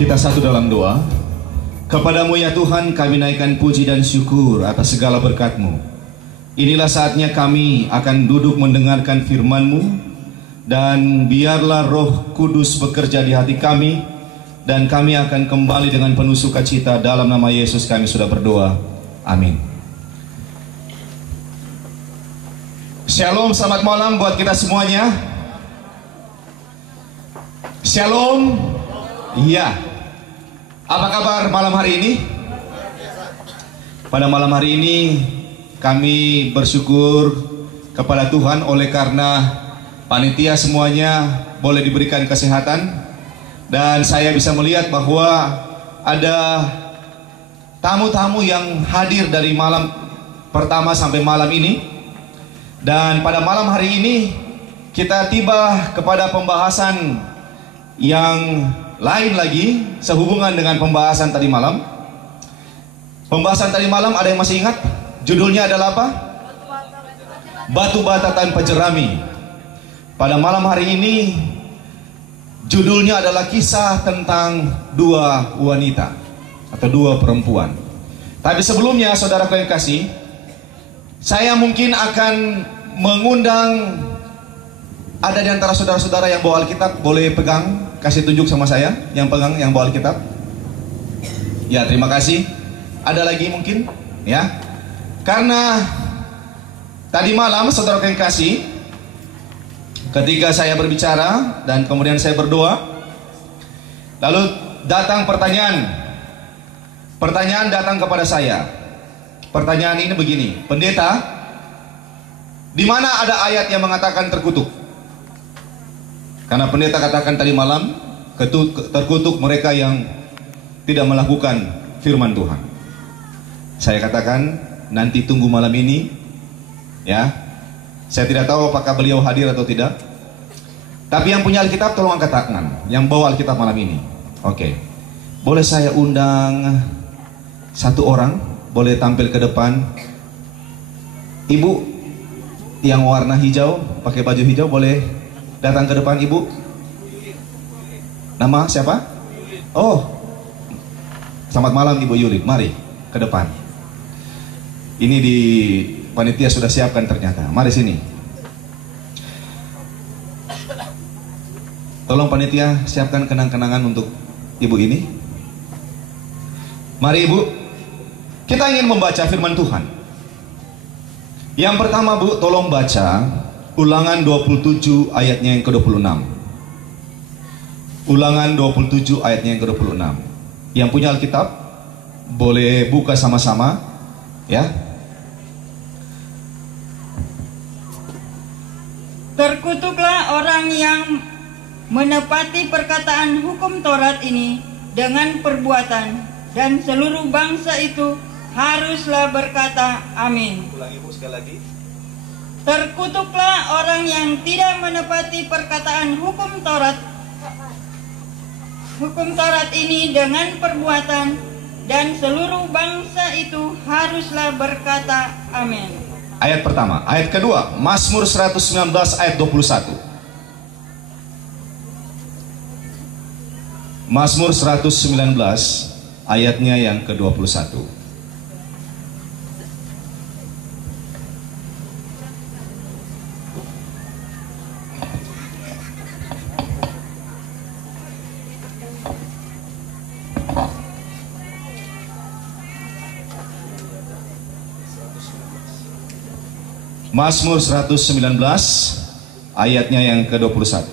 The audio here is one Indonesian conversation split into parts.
Kita satu dalam doa. Kepadamu ya Tuhan kami naikkan puji dan syukur atas segala berkat-Mu. Inilah saatnya kami akan duduk mendengarkan firman-Mu, dan biarlah Roh Kudus bekerja di hati kami, dan kami akan kembali dengan penuh sukacita. Dalam nama Yesus kami sudah berdoa. Amin. Shalom, selamat malam buat kita semuanya. Shalom. Iya. Apa kabar malam hari ini? Pada malam hari ini kami bersyukur kepada Tuhan oleh karena panitia semuanya boleh diberikan kesehatan, dan saya bisa melihat bahwa ada tamu-tamu yang hadir dari malam pertama sampai malam ini. Dan pada malam hari ini kita tiba kepada pembahasan yang lain lagi sehubungan dengan pembahasan tadi malam. Pembahasan tadi malam ada yang masih ingat? Judulnya adalah apa? Batu bata tanpa jerami. Pada malam hari ini judulnya adalah kisah tentang dua wanita atau dua perempuan. Tapi sebelumnya saudara yang kasih, saya mungkin akan mengundang, ada di antara saudara-saudara yang bawa Alkitab, boleh pegang, kasih tunjuk sama saya yang pegang, yang bawa Alkitab. Ya, terima kasih. Ada lagi mungkin? Ya. Karena tadi malam saudara yang kasih, ketika saya berbicara dan kemudian saya berdoa, lalu datang pertanyaan. Pertanyaan datang kepada saya. Pertanyaan ini begini, pendeta, di mana ada ayat yang mengatakan terkutuk? Karena pendeta katakan tadi malam, terkutuk mereka yang tidak melakukan firman Tuhan. Saya katakan nanti tunggu malam ini, ya. Saya tidak tahu apakah beliau hadir atau tidak. Tapi yang punya Alkitab tolong angkat tangan, yang bawa Alkitab malam ini. Oke. Boleh saya undang satu orang, boleh tampil ke depan. Ibu yang warna hijau, pakai baju hijau, boleh datang ke depan, Ibu. Nama siapa? Oh, selamat malam Ibu Yuli. Mari ke depan. Ini di panitia sudah siapkan ternyata. Mari sini. Tolong panitia siapkan kenang-kenangan untuk Ibu ini. Mari Ibu. Kita ingin membaca firman Tuhan. Yang pertama Bu, tolong baca Ulangan 27 ayatnya yang ke-26. Ulangan 27 ayatnya yang ke-26. Yang punya Alkitab boleh buka sama-sama, ya. Terkutuklah orang yang menepati perkataan hukum Taurat ini dengan perbuatan, dan seluruh bangsa itu haruslah berkata amin. Ulangi Bu sekali lagi. Terkutuklah orang yang tidak menepati perkataan hukum Taurat ini dengan perbuatan, dan seluruh bangsa itu haruslah berkata amin. Ayat pertama. Ayat kedua, Mazmur 119 ayat 21. Mazmur 119 ayatnya yang ke-21. Mazmur 119 ayatnya yang ke-21.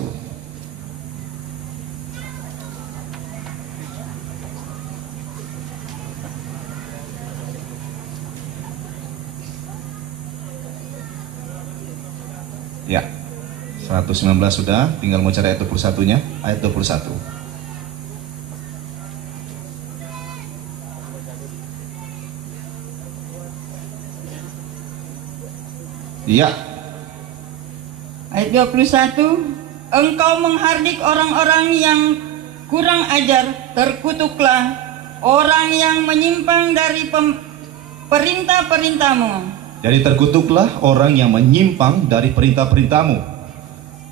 Ya, 119 sudah, tinggal mau cari ayat 21-nya, ayat 21. Iya. Ayat 21, engkau menghardik orang-orang yang kurang ajar, terkutuklah orang yang menyimpang dari perintah-perintahmu. Jadi terkutuklah orang yang menyimpang dari perintah-perintahmu.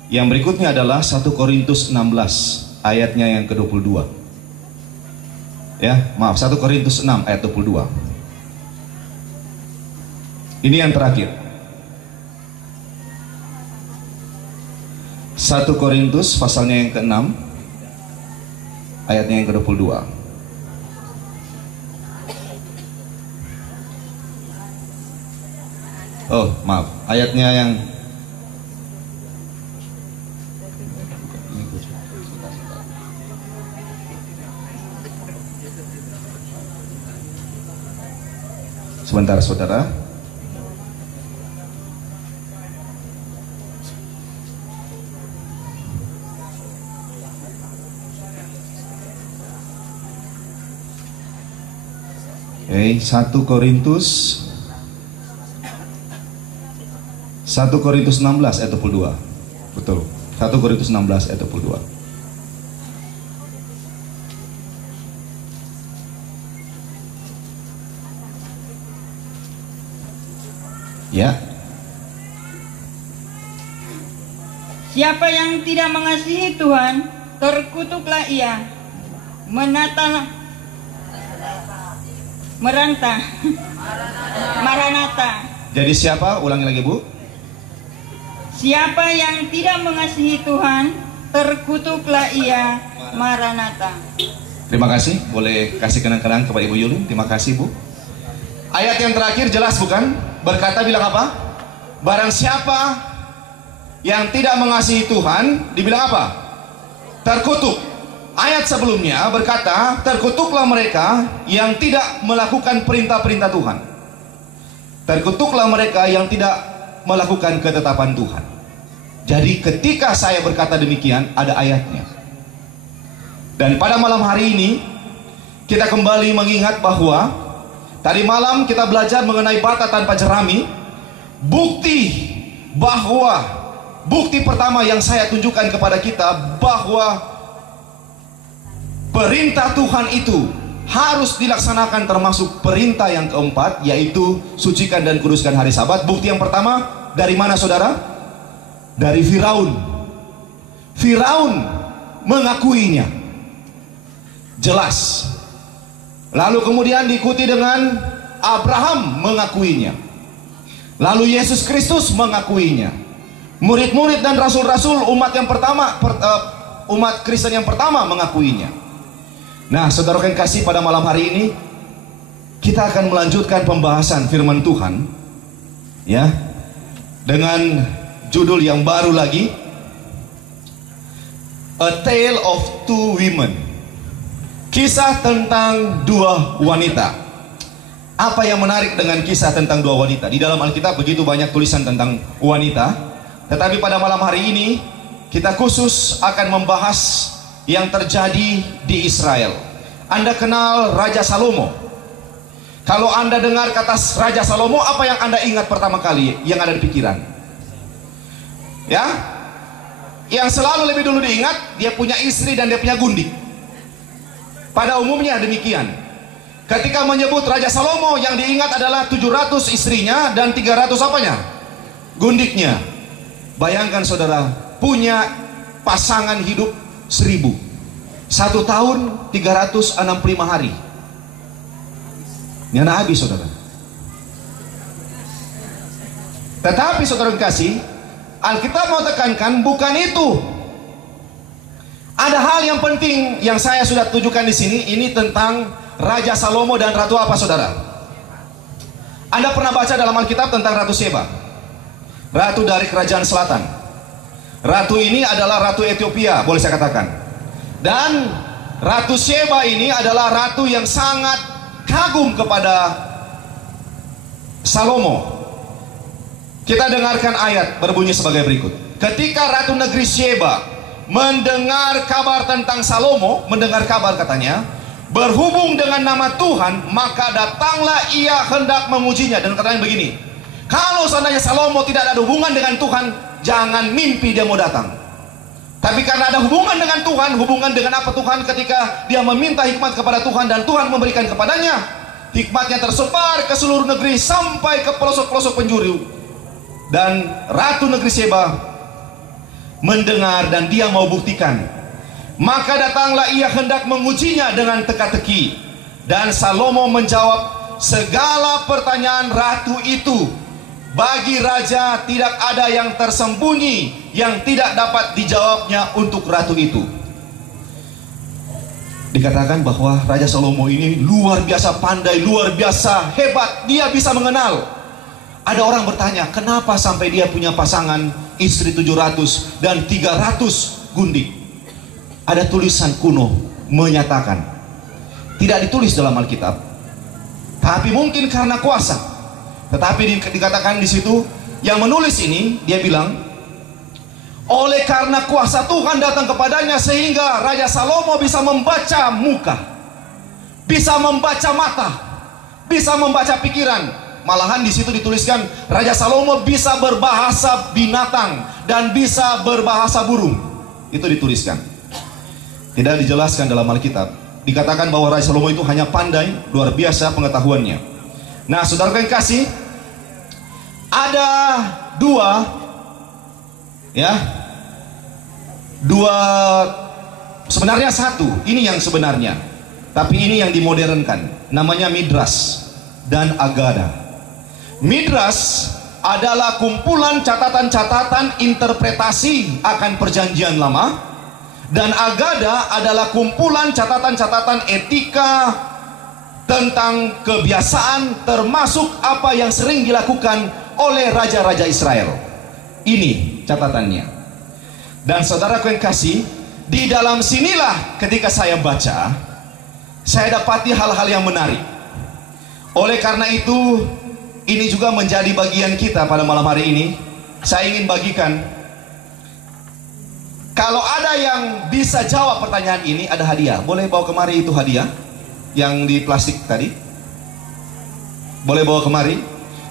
Yang berikutnya adalah 1 Korintus 16 ayatnya yang ke-22. Ya, maaf, 1 Korintus 6 ayat 22. Ini yang terakhir. 1 Korintus pasalnya yang ke-6 ayatnya yang ke-22. Oh, maaf, ayatnya yang sebentar saudara. Oke, 1 Korintus 16 ayat 22. Betul. 1 Korintus 16 ayat 22. Ya. Siapa yang tidak mengasihi Tuhan, terkutuklah ia. Maranatha. Jadi siapa? Ulangi lagi, Bu. Siapa yang tidak mengasihi Tuhan, terkutuklah ia. Maranatha. Terima kasih. Boleh kasih kenang-kenang kepada Ibu Yulin. Terima kasih, Bu. Ayat yang terakhir jelas bukan? Berkata bilang apa? Barang siapa yang tidak mengasihi Tuhan, dibilang apa? Terkutuk. Ayat sebelumnya berkata, terkutuklah mereka yang tidak melakukan perintah-perintah Tuhan. Terkutuklah mereka yang tidak melakukan ketetapan Tuhan. Jadi ketika saya berkata demikian, ada ayatnya. Dan pada malam hari ini kita kembali mengingat bahwa tadi malam kita belajar mengenai bata tanpa jerami. Bukti pertama yang saya tunjukkan kepada kita bahwa perintah Tuhan itu harus dilaksanakan, termasuk perintah yang keempat, yaitu sucikan dan kuduskan hari Sabat. Bukti yang pertama dari mana saudara? Dari Firaun. Firaun mengakuinya. Jelas. Lalu kemudian diikuti dengan Abraham mengakuinya. Lalu Yesus Kristus mengakuinya. Murid-murid dan rasul-rasul umat yang pertama, umat Kristen yang pertama mengakuinya. Nah, saudara yang kasih, pada malam hari ini kita akan melanjutkan pembahasan firman Tuhan, ya, dengan judul yang baru lagi, A Tale of Two Women. Kisah tentang dua wanita. Apa yang menarik dengan kisah tentang dua wanita? Di dalam Alkitab begitu banyak tulisan tentang wanita, tetapi pada malam hari ini kita khusus akan membahas yang terjadi di Israel. Anda kenal Raja Salomo. Kalau Anda dengar kata Raja Salomo, apa yang Anda ingat pertama kali yang ada di pikiran? Ya, yang selalu lebih dulu diingat, dia punya istri dan dia punya gundik. Pada umumnya demikian. Ketika menyebut Raja Salomo, yang diingat adalah 700 istrinya dan 300 apanya? Gundiknya. Bayangkan saudara, punya pasangan hidup 1000. 1 tahun 365 hari. Ini anak habis saudara. Tetapi saudara kasih, Alkitab mau tekankan bukan itu. Ada hal yang penting yang saya sudah tunjukkan di sini. Ini tentang Raja Salomo dan Ratu apa saudara? Anda pernah baca dalam Alkitab tentang Ratu Sheba, ratu dari kerajaan selatan. Ratu ini adalah Ratu Ethiopia, boleh saya katakan. Dan Ratu Sheba ini adalah ratu yang sangat kagum kepada Salomo. Kita dengarkan ayat berbunyi sebagai berikut. Ketika Ratu negeri Sheba mendengar kabar tentang Salomo, mendengar kabar katanya, berhubung dengan nama Tuhan, maka datanglah ia hendak memujinya. Dan katanya begini, kalau seandainya Salomo tidak ada hubungan dengan Tuhan, jangan mimpi dia mau datang. Tapi karena ada hubungan dengan Tuhan, hubungan dengan apa Tuhan? Ketika dia meminta hikmat kepada Tuhan dan Tuhan memberikan kepadanya, hikmatnya tersebar ke seluruh negeri sampai ke pelosok-pelosok penjuru. Dan Ratu negeri Sheba mendengar dan dia mau buktikan. Maka datanglah ia hendak mengujinya dengan teka-teki. Dan Salomo menjawab segala pertanyaan ratu itu. Bagi raja tidak ada yang tersembunyi yang tidak dapat dijawabnya untuk ratu itu. Dikatakan bahwa Raja Salomo ini luar biasa pandai, luar biasa hebat. Dia bisa mengenal. Ada orang bertanya, kenapa sampai dia punya pasangan istri 700 dan 300 gundik? Ada tulisan kuno menyatakan, tidak ditulis dalam Alkitab, tapi mungkin karena kuasa. Tetapi dikatakan di situ, yang menulis ini dia bilang, oleh karena kuasa Tuhan datang kepadanya sehingga Raja Salomo bisa membaca muka, bisa membaca mata, bisa membaca pikiran. Malahan di situ dituliskan Raja Salomo bisa berbahasa binatang dan bisa berbahasa burung. Itu dituliskan. Tidak dijelaskan dalam Alkitab. Dikatakan bahwa Raja Salomo itu hanya pandai, luar biasa pengetahuannya. Nah, saudara yang kasih, ada sebenarnya satu, ini yang sebenarnya, tapi ini yang dimodernkan, namanya Midras dan Agada. Midras adalah kumpulan catatan-catatan interpretasi akan perjanjian lama, dan Agada adalah kumpulan catatan-catatan etika tentang kebiasaan, termasuk apa yang sering dilakukan oleh raja-raja Israel. Ini catatannya. Dan saudaraku yang kasih, di dalam sinilah ketika saya baca, saya dapati hal-hal yang menarik. Oleh karena itu, ini juga menjadi bagian kita pada malam hari ini. Saya ingin bagikan, kalau ada yang bisa jawab pertanyaan ini, ada hadiah. Boleh bawa kemari itu hadiah yang di plastik tadi. Boleh bawa kemari.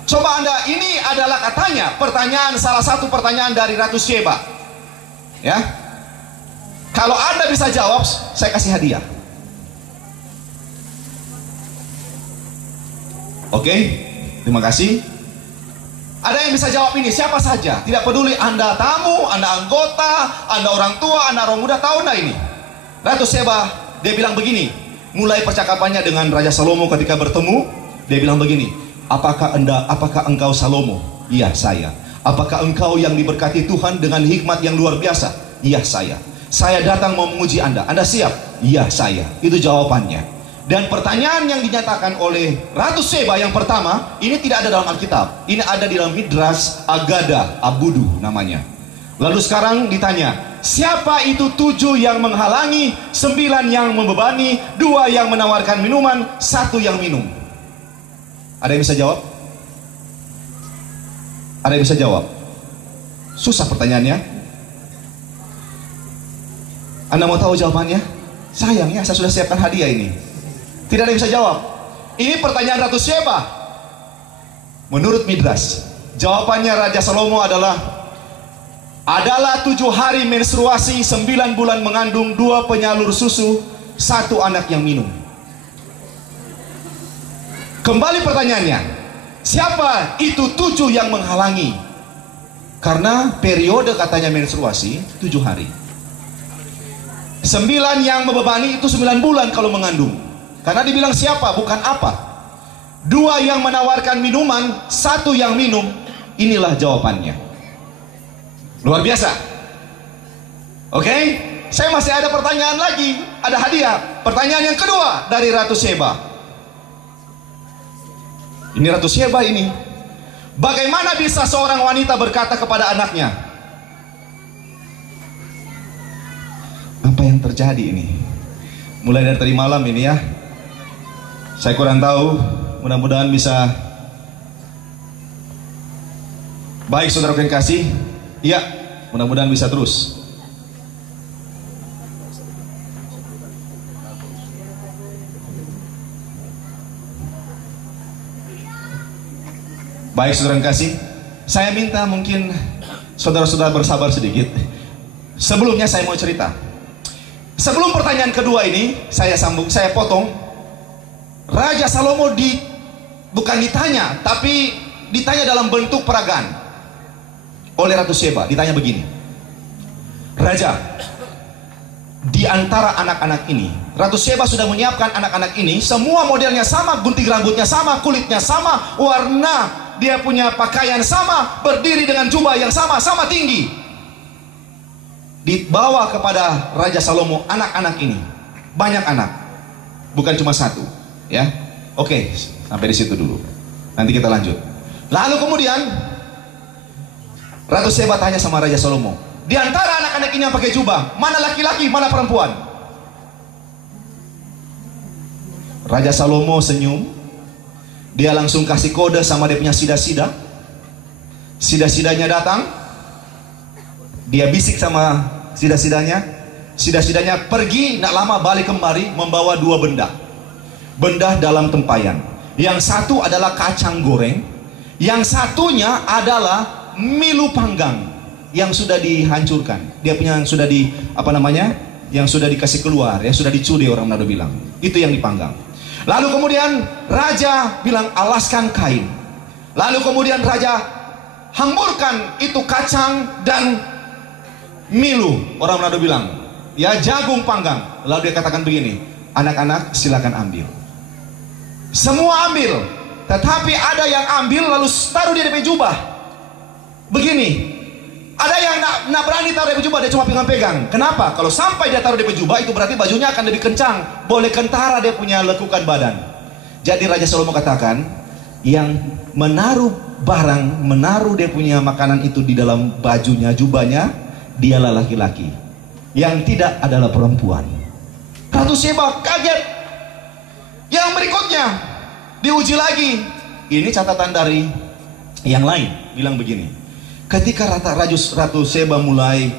Coba Anda, ini adalah katanya pertanyaan, salah satu pertanyaan dari Ratu Sheba. Ya, kalau Anda bisa jawab, saya kasih hadiah. Oke, terima kasih. Ada yang bisa jawab ini, siapa saja, tidak peduli Anda tamu, Anda anggota, Anda orang tua, Anda orang muda, tahu Anda ini. Ratu Sheba, dia bilang begini, mulai percakapannya dengan Raja Salomo ketika bertemu, dia bilang begini, apakah engkau Salomo? Iya, saya. Apakah engkau yang diberkati Tuhan dengan hikmat yang luar biasa? Iya, saya. Saya datang mau menguji Anda. Anda siap? Iya, saya. Itu jawabannya. Dan pertanyaan yang dinyatakan oleh Ratu Sheba yang pertama, ini tidak ada dalam Alkitab. Ini ada di dalam Midras Agada, Abudu namanya. Lalu sekarang ditanya, siapa itu 7 yang menghalangi, 9 yang membebani, 2 yang menawarkan minuman, 1 yang minum? Ada yang bisa jawab? Ada yang bisa jawab? Susah pertanyaannya. Anda mau tahu jawabannya? Sayang ya, saya sudah siapkan hadiah ini. Tidak ada yang bisa jawab. Ini pertanyaan Ratu Sheba. Menurut Midras, jawabannya Raja Salomo adalah 7 hari menstruasi, 9 bulan mengandung, 2 penyalur susu, 1 anak yang minum. Kembali pertanyaannya, siapa itu 7 yang menghalangi? Karena periode katanya menstruasi 7 hari. 9 yang membebani itu 9 bulan kalau mengandung. Karena dibilang siapa, bukan apa. 2 yang menawarkan minuman, 1 yang minum. Inilah jawabannya. Luar biasa. Oke, saya masih ada pertanyaan lagi. Ada hadiah. Pertanyaan yang kedua dari Ratu Sheba. Ini Ratu Sheba ini. Bagaimana bisa seorang wanita berkata kepada anaknya? Apa yang terjadi ini? Mulai dari tadi malam ini ya. Saya kurang tahu, mudah-mudahan bisa. Baik saudara yang kasih, iya, mudah-mudahan bisa terus. Baik saudara yang kasih, saya minta mungkin saudara-saudara bersabar sedikit. Sebelumnya saya mau cerita. Sebelum pertanyaan kedua ini, saya potong. Raja Salomo bukan ditanya, tapi ditanya dalam bentuk peragaan oleh Ratu Sheba. Ditanya begini, Raja, di antara anak-anak ini. Ratu Seba sudah menyiapkan anak-anak ini, semua modelnya sama, gunting rambutnya sama, kulitnya sama, warna dia punya pakaian sama, berdiri dengan jubah yang sama, sama tinggi. Dibawa kepada Raja Salomo anak-anak ini, banyak anak, bukan cuma satu, ya. Oke, sampai di situ dulu. Nanti kita lanjut. Lalu kemudian Ratu Seba tanya sama Raja Salomo, di antara anak-anak ini yang pakai jubah, mana laki-laki, mana perempuan? Raja Salomo senyum. Dia langsung kasih kode sama dia punya sida-sida. Sida-sidanya datang. Dia bisik sama sida-sidanya. Sida-sidanya pergi, nak lama balik kembali membawa dua benda. Benda dalam tempayan. Yang satu adalah kacang goreng, yang satunya adalah milu panggang yang sudah dihancurkan. Dia punya yang sudah yang sudah dikasih keluar, yang sudah dicuri, orang Manado bilang. Itu yang dipanggang. Lalu kemudian raja bilang alaskan kain. Lalu kemudian raja hamburkan itu kacang dan milu, orang Manado bilang, ya, jagung panggang. Lalu dia katakan begini, anak-anak silakan ambil. Semua ambil, tetapi ada yang ambil lalu taruh di DP jubah. Begini, ada yang nak berani taruh di jubah, dia cuma pegang-pegang. Kenapa? Kalau sampai dia taruh di jubah, itu berarti bajunya akan lebih kencang, boleh kentara dia punya lekukan badan. Jadi Raja Salomo katakan, yang menaruh barang, menaruh dia punya makanan itu di dalam bajunya, jubahnya, dialah laki-laki. Yang tidak adalah perempuan. Ratu Seba kaget. Yang berikutnya diuji lagi. Ini catatan dari yang lain, bilang begini, ketika Ratu Seba mulai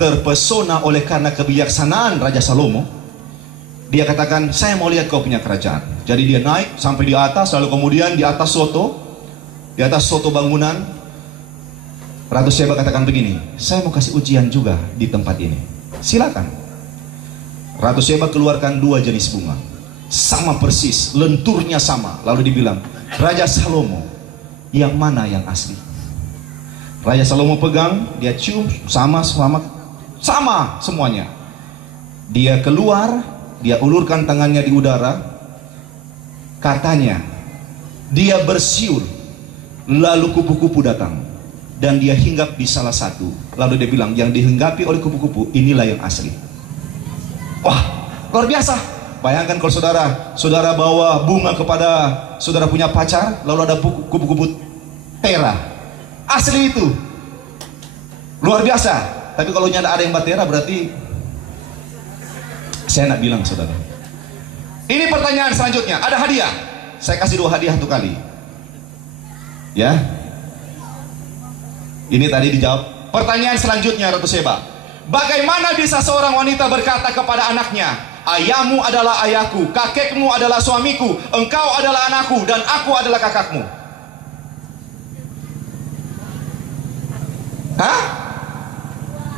terpesona oleh karena kebijaksanaan Raja Salomo, dia katakan, saya mau lihat kau punya kerajaan. Jadi dia naik sampai di atas, lalu kemudian di atas soto bangunan, Ratu Seba katakan begini, saya mau kasih ujian juga di tempat ini, silakan. Ratu Seba keluarkan dua jenis bunga, sama persis, lenturnya sama. Lalu dibilang, Raja Salomo, yang mana yang asli? Raja Salomo pegang, dia cium, sama semuanya. Dia keluar, dia ulurkan tangannya di udara, katanya, dia bersiul, lalu kupu-kupu datang, dan dia hinggap di salah satu. Lalu dia bilang, yang dihinggapi oleh kupu-kupu, inilah yang asli. Wah, luar biasa. Bayangkan kalau saudara bawa bunga kepada saudara punya pacar, lalu ada kupu-kupu tera, asli itu, luar biasa. Tapi kalau nyata ada yang batera, berarti saya nak bilang saudara. Ini pertanyaan selanjutnya, ada hadiah. Saya kasih 2 hadiah 1 kali. Ya. Ini tadi dijawab. Pertanyaan selanjutnya Ratu Seba, bagaimana bisa seorang wanita berkata kepada anaknya, ayahmu adalah ayahku, kakekmu adalah suamiku, engkau adalah anakku, dan aku adalah kakakmu? Hah?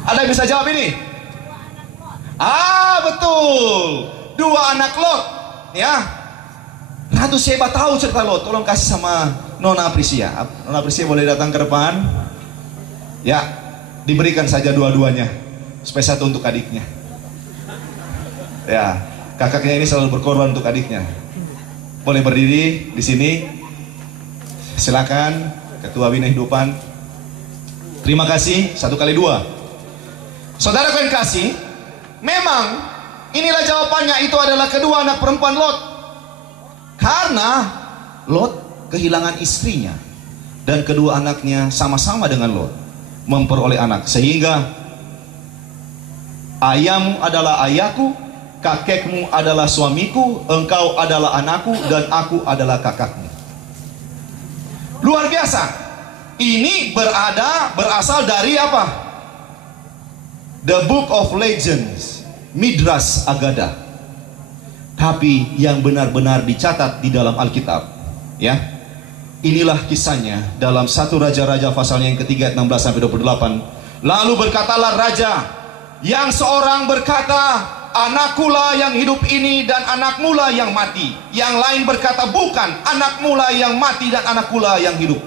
Ada yang bisa jawab ini? Betul, 2 anak Lot. Ya, Ratu Seba tahu cerita Lot. Tolong kasih sama Nona Aprisia. Nona Aprisia boleh datang ke depan. Ya, diberikan saja dua-duanya, supaya satu untuk adiknya. Ya, kakaknya ini selalu berkorban untuk adiknya. Boleh berdiri di sini. Silakan, Ketua Bina Hidupan. Terima kasih. 1 kali 2. Saudara kalian kasih, memang inilah jawabannya. Itu adalah kedua anak perempuan Lot. Karena Lot kehilangan istrinya, dan kedua anaknya sama-sama dengan Lot memperoleh anak, sehingga ayahmu adalah ayahku, kakekmu adalah suamiku, engkau adalah anakku, dan aku adalah kakakmu. Luar biasa. Ini berasal dari apa? The Book of Legends, Midrash Agada. Tapi yang benar-benar dicatat di dalam Alkitab, ya. Inilah kisahnya dalam 1 Raja-Raja pasalnya yang ketiga 16-28. Lalu berkatalah raja yang seorang berkata, anakkulah yang hidup ini dan anakmulah yang mati. Yang lain berkata, bukan, anakmulah yang mati dan anakkulah yang hidup.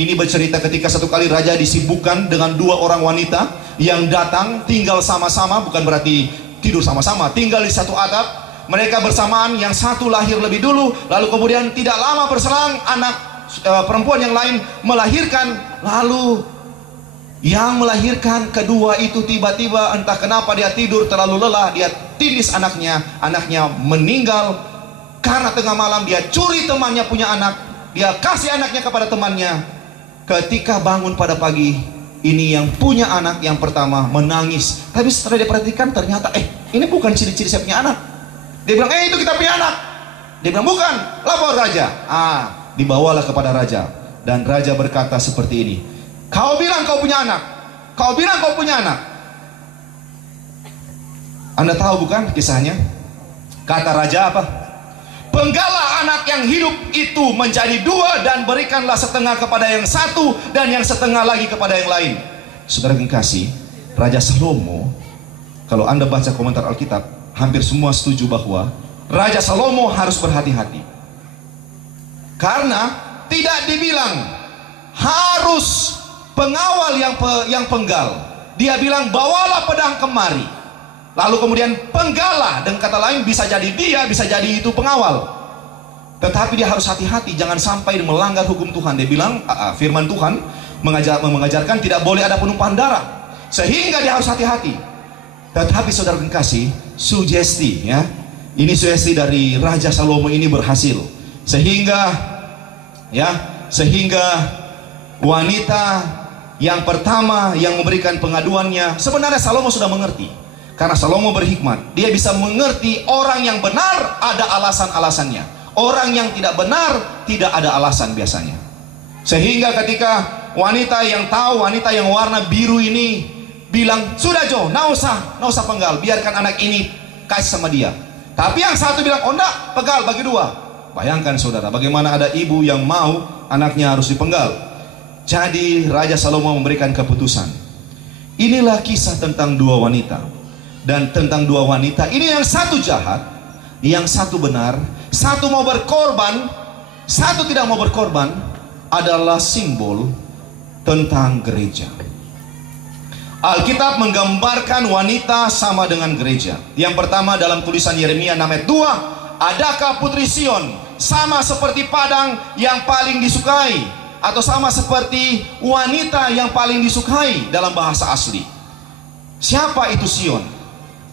Ini bercerita ketika satu kali raja disibukkan dengan 2 orang wanita yang datang tinggal sama-sama, bukan berarti tidur sama-sama, tinggal di satu atap. Mereka bersamaan, yang satu lahir lebih dulu, lalu kemudian tidak lama berselang anak perempuan yang lain melahirkan. Lalu yang melahirkan kedua itu tiba-tiba entah kenapa dia tidur terlalu lelah, dia tindis anaknya meninggal. Karena tengah malam dia curi temannya punya anak, dia kasih anaknya kepada temannya. Ketika bangun pada pagi, ini yang punya anak yang pertama menangis. Tapi setelah dia perhatikan ternyata ini bukan ciri-ciri saya punya anak. Dia bilang, itu kita punya anak. Dia bilang, bukan, lapor raja. Dibawalah kepada raja. Dan raja berkata seperti ini, kau bilang kau punya anak, kau bilang kau punya anak. Anda tahu bukan kisahnya? Kata raja apa? Penggalah anak yang hidup itu menjadi dua, dan berikanlah setengah kepada yang satu, dan yang setengah lagi kepada yang lain. Saudara yang kasih, Raja Salomo, kalau Anda baca komentar Alkitab, hampir semua setuju bahwa Raja Salomo harus berhati-hati. Karena tidak dibilang harus pengawal yang penggal. Dia bilang bawalah pedang kemari. Lalu kemudian penggalah, dengan kata lain bisa jadi dia, bisa jadi itu pengawal. Tetapi dia harus hati-hati, jangan sampai melanggar hukum Tuhan. Dia bilang, firman Tuhan mengajarkan tidak boleh ada penumpahan darah. Sehingga dia harus hati-hati. Tetapi saudara kasih, sugesti ya, ini sugesti dari Raja Salomo ini berhasil, sehingga wanita yang pertama yang memberikan pengaduannya, sebenarnya Salomo sudah mengerti, karena Salomo berhikmat. Dia bisa mengerti orang yang benar ada alasan-alasannya, orang yang tidak benar tidak ada alasan biasanya. Sehingga ketika wanita yang tahu, wanita yang warna biru ini bilang, sudah Jo, nggak usah penggal, biarkan anak ini kasih sama dia. Tapi yang satu bilang, oh enggak, pegal bagi dua. Bayangkan saudara, bagaimana ada ibu yang mau anaknya harus dipenggal. Jadi Raja Salomo memberikan keputusan. Inilah kisah tentang dua wanita. Dan tentang dua wanita ini, yang satu jahat, yang satu benar, satu mau berkorban, satu tidak mau berkorban, adalah simbol tentang gereja. Alkitab menggambarkan wanita sama dengan gereja. Yang pertama dalam tulisan Yeremia 6 ayat 2, adakah putri Sion sama seperti padang yang paling disukai, atau sama seperti wanita yang paling disukai dalam bahasa asli. Siapa itu Sion?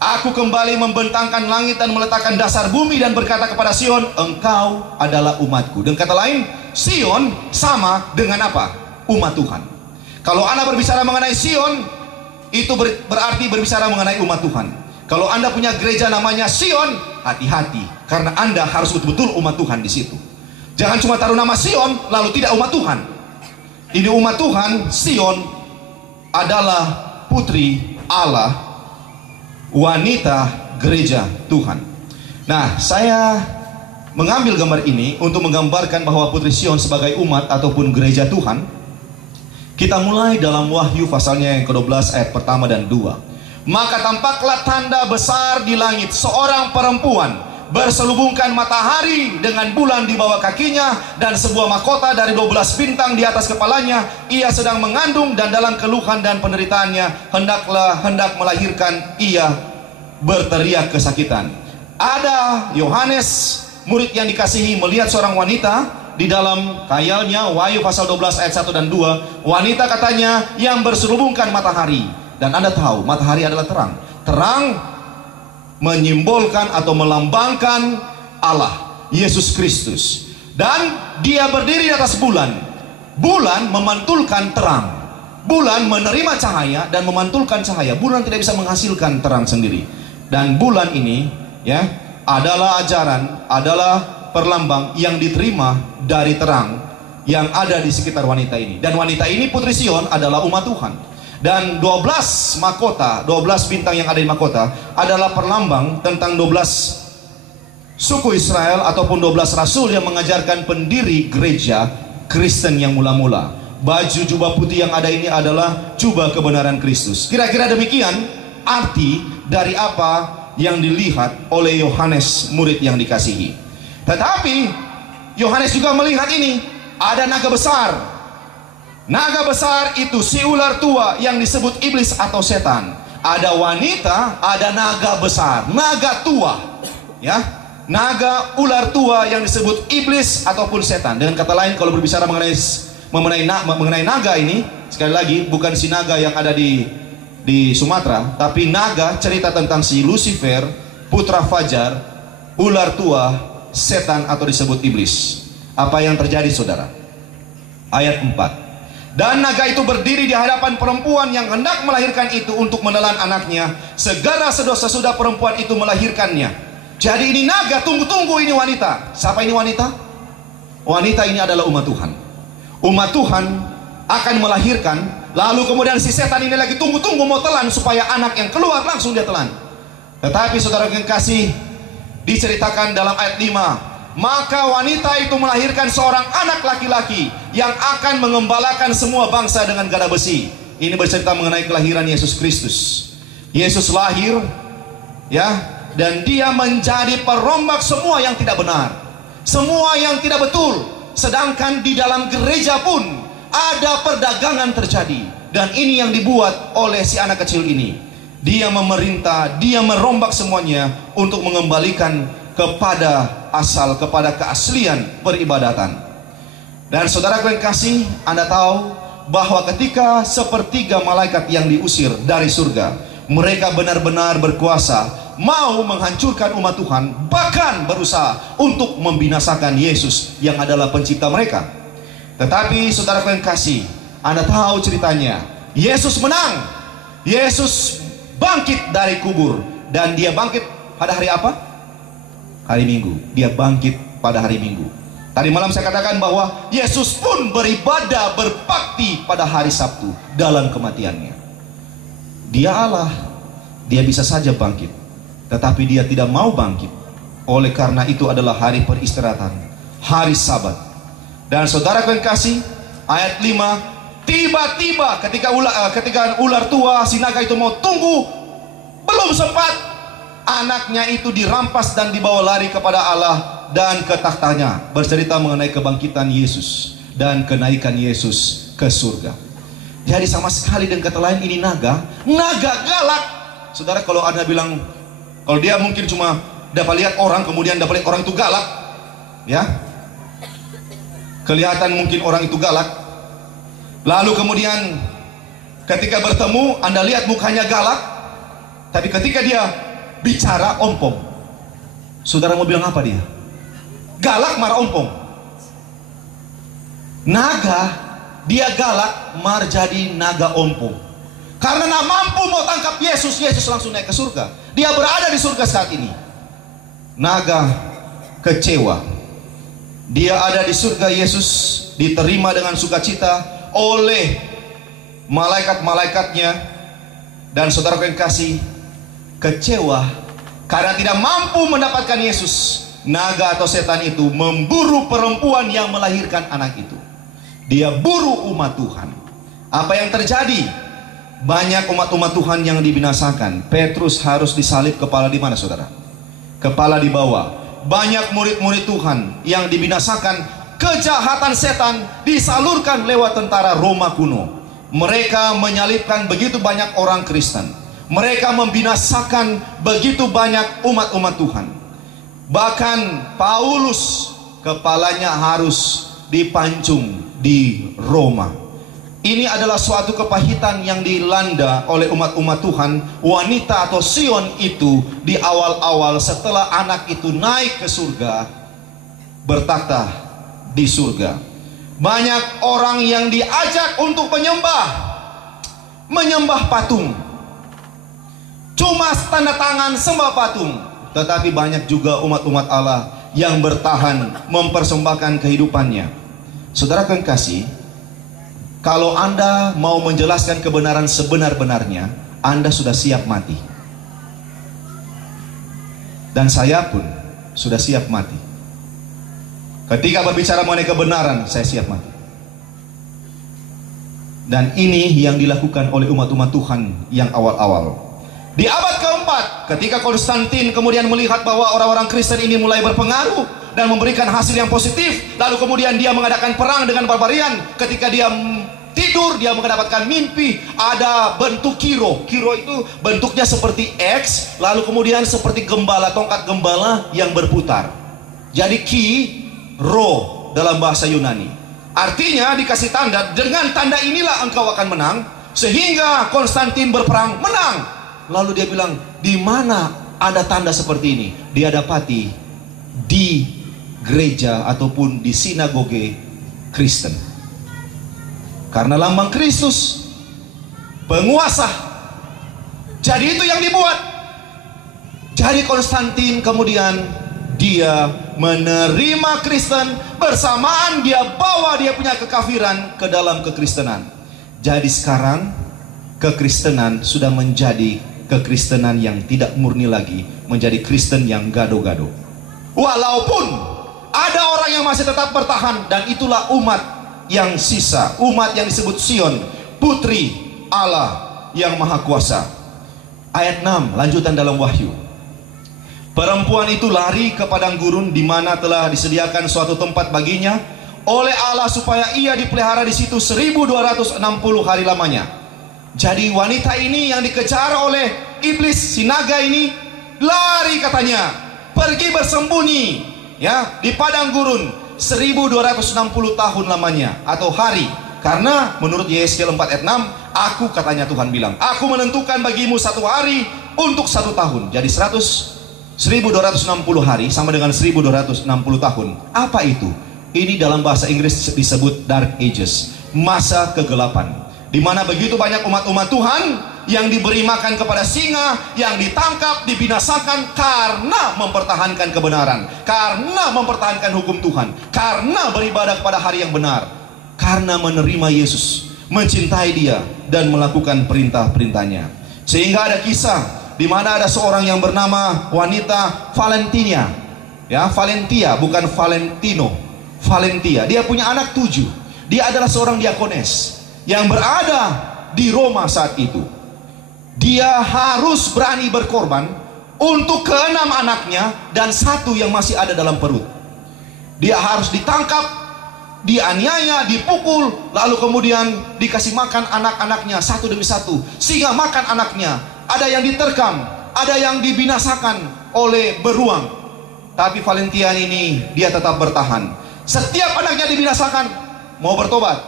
Aku kembali membentangkan langit dan meletakkan dasar bumi, dan berkata kepada Sion, engkau adalah umatku. Dan kata lain, Sion sama dengan apa? Umat Tuhan. Kalau Anda berbicara mengenai Sion, itu berarti berbicara mengenai umat Tuhan. Kalau Anda punya gereja namanya Sion, hati-hati, karena Anda harus betul-betul umat Tuhan di situ. Jangan cuma taruh nama Sion lalu tidak umat Tuhan. Ini umat Tuhan. Sion adalah putri Allah, wanita gereja Tuhan. Nah, saya mengambil gambar ini untuk menggambarkan bahwa putri Sion sebagai umat ataupun gereja Tuhan. Kita mulai dalam Wahyu pasalnya yang ke-12 ayat pertama dan 2. Maka tampaklah tanda besar di langit, seorang perempuan berselubungkan matahari dengan bulan di bawah kakinya, dan sebuah mahkota dari 12 bintang di atas kepalanya. Ia sedang mengandung, dan dalam keluhan dan penderitaannya hendak melahirkan, ia berteriak kesakitan. Ada Yohanes, murid yang dikasihi, melihat seorang wanita di dalam khayalnya. Wahyu pasal 12 ayat 1 dan 2. Wanita katanya yang berselubungkan matahari. Dan Anda tahu matahari adalah terang. Terang menyimbolkan atau melambangkan Allah, Yesus Kristus. Dan dia berdiri di atas bulan. Bulan memantulkan terang. Bulan menerima cahaya dan memantulkan cahaya. Bulan tidak bisa menghasilkan terang sendiri. Dan bulan ini ya adalah ajaran, adalah perlambang yang diterima dari terang yang ada di sekitar wanita ini. Dan wanita ini, putri Sion, adalah umat Tuhan. Dan 12 mahkota, 12 bintang yang ada di mahkota adalah perlambang tentang 12 suku Israel ataupun 12 rasul yang mengajarkan pendiri gereja Kristen yang mula-mula. Baju jubah putih yang ada ini adalah jubah kebenaran Kristus. Kira-kira demikian arti dari apa yang dilihat oleh Yohanes, murid yang dikasihi. Tetapi Yohanes juga melihat ini, ada naga besar. Naga besar itu si ular tua yang disebut iblis atau setan. ada wanita, ada naga besar, naga tua, ya, naga ular tua yang disebut iblis ataupun setan. Dengan kata lain, kalau berbicara mengenai naga ini, sekali lagi bukan si naga yang ada di Sumatera, tapi naga cerita tentang si Lucifer, putra fajar, ular tua, setan atau disebut iblis. Apa yang terjadi, saudara? Ayat 4. Dan naga itu berdiri di hadapan perempuan yang hendak melahirkan itu untuk menelan anaknya. Segera sesudah perempuan itu melahirkannya. Jadi ini naga, tunggu-tunggu, ini wanita. Siapa ini wanita? Wanita ini adalah umat Tuhan. Umat Tuhan akan melahirkan, lalu kemudian si setan ini lagi tunggu-tunggu mau telan, supaya anak yang keluar langsung dia telan. Tetapi saudara yang kasih, diceritakan dalam ayat 5, maka wanita itu melahirkan seorang anak laki-laki yang akan mengembalakan semua bangsa dengan gada besi. Ini bercerita mengenai kelahiran Yesus Kristus. Yesus lahir, ya, dan dia menjadi perombak semua yang tidak benar, semua yang tidak betul. Sedangkan di dalam gereja pun ada perdagangan terjadi, dan ini yang dibuat oleh si anak kecil ini. Dia memerintah, dia merombak semuanya untuk mengembalikan kepada asal, kepada keaslian peribadatan. Dan saudara yang kasih, Anda tahu bahwa ketika sepertiga malaikat yang diusir dari surga, mereka benar-benar berkuasa, mau menghancurkan umat Tuhan, bahkan berusaha untuk membinasakan Yesus yang adalah pencipta mereka. Tetapi saudara yang kasih, Anda tahu ceritanya, Yesus menang. Yesus bangkit dari kubur, dan dia bangkit pada hari apa? Hari Minggu. Dia bangkit pada hari Minggu. Tadi malam saya katakan bahwa Yesus pun beribadah, berbakti pada hari Sabtu dalam kematiannya. Dia Allah, dia bisa saja bangkit, tetapi dia tidak mau bangkit. Oleh karena itu adalah hari peristirahatan, hari Sabat. Dan saudara yang kasih, ayat 5, tiba-tiba ketika ular tua, si naga itu mau tunggu, belum sempat, anaknya itu dirampas dan dibawa lari kepada Allah dan ke tahtanya. Bercerita mengenai kebangkitan Yesus dan kenaikan Yesus ke surga. Jadi sama sekali dengan kata lain, ini naga galak. Saudara, kalau Anda bilang, kalau dia mungkin cuma dapat lihat orang, kemudian dapat lihat orang itu galak, ya, kelihatan mungkin orang itu galak, lalu kemudian ketika bertemu Anda lihat mukanya galak, tapi ketika dia bicara ompong. Saudara mau bilang apa dia? Galak marah ompong. Naga, dia galak mar jadi naga ompong. Karena tidak mampu mau tangkap Yesus, Yesus langsung naik ke surga. Dia berada di surga saat ini. Naga kecewa. Dia ada di surga, Yesus diterima dengan sukacita oleh malaikat-malaikatnya. Dan saudara yang kasih, kecewa karena tidak mampu mendapatkan Yesus. Naga atau setan itu memburu perempuan yang melahirkan anak itu. Dia buru umat Tuhan. Apa yang terjadi? Banyak umat-umat Tuhan yang dibinasakan. Petrus harus disalib, kepala di mana, saudara? Kepala di bawah. Banyak murid-murid Tuhan yang dibinasakan. Kejahatan setan disalurkan lewat tentara Roma kuno. Mereka menyalibkan begitu banyak orang Kristen. Mereka membinasakan begitu banyak umat-umat Tuhan. Bahkan Paulus, kepalanya harus dipancung di Roma. Ini adalah suatu kepahitan yang dilanda oleh umat-umat Tuhan. Wanita atau Sion itu di awal-awal setelah anak itu naik ke surga, bertakhta di surga. Banyak orang yang diajak untuk menyembah patung, cuma tanda tangan sembah patung. Tetapi banyak juga umat-umat Allah yang bertahan mempersembahkan kehidupannya. Saudara yang kasih, kalau Anda mau menjelaskan kebenaran sebenar-benarnya, Anda sudah siap mati. Dan saya pun sudah siap mati. Ketika berbicara mengenai kebenaran, saya siap mati. Dan ini yang dilakukan oleh umat-umat Tuhan yang awal-awal. Di abad keempat, ketika Konstantin kemudian melihat bahwa orang-orang Kristen ini mulai berpengaruh dan memberikan hasil yang positif, lalu kemudian dia mengadakan perang dengan barbarian. Ketika dia tidur tidur, dia mendapatkan mimpi. Ada bentuk kiro. Kiro itu bentuknya seperti X, lalu kemudian seperti gembala, tongkat gembala yang berputar. Jadi kiro dalam bahasa Yunani. Artinya dikasih tanda, dengan tanda inilah engkau akan menang. Sehingga Konstantin berperang, menang. Lalu dia bilang, di mana ada tanda seperti ini? Dia dapati di gereja ataupun di sinagoge Kristen. Karena lambang Kristus, penguasa. Jadi itu yang dibuat. Jadi Konstantin kemudian dia menerima Kristen, bersamaan dia bawa dia punya kekafiran ke dalam kekristenan. Jadi sekarang kekristenan sudah menjadi kekristenan yang tidak murni lagi, menjadi Kristen yang gado-gado. Walaupun ada orang yang masih tetap bertahan, dan itulah umat yang sisa, umat yang disebut Sion, putri Allah yang Maha Kuasa. Ayat 6, lanjutan dalam Wahyu. Perempuan itu lari ke padang gurun di mana telah disediakan suatu tempat baginya oleh Allah supaya ia dipelihara di situ 1260 hari lamanya. Jadi wanita ini yang dikejar oleh iblis, si naga ini, lari katanya, pergi bersembunyi ya di padang gurun 1260 tahun lamanya atau hari. Karena menurut Yesaya 4 ayat 6, aku katanya Tuhan bilang, aku menentukan bagimu satu hari untuk satu tahun. Jadi 1260 hari sama dengan 1260 tahun. Apa itu? Ini dalam bahasa Inggris disebut Dark Ages, masa kegelapan, di mana begitu banyak umat-umat Tuhan yang diberi makan kepada singa, yang ditangkap, dibinasakan karena mempertahankan kebenaran, karena mempertahankan hukum Tuhan, karena beribadah kepada hari yang benar, karena menerima Yesus, mencintai Dia dan melakukan perintah-perintahnya. Sehingga ada kisah di mana ada seorang yang bernama wanita Valentina, ya, Valentia bukan Valentino. Valentia, dia punya anak 7. Dia adalah seorang diakones yang berada di Roma saat itu. Dia harus berani berkorban untuk ke-6 anaknya dan 1 yang masih ada dalam perut. Dia harus ditangkap, dianiaya, dipukul, lalu kemudian dikasih makan anak-anaknya satu demi satu, sehingga makan anaknya. Ada yang diterkam, ada yang dibinasakan oleh beruang. Tapi Valentia ini dia tetap bertahan. Setiap anaknya dibinasakan, mau bertobat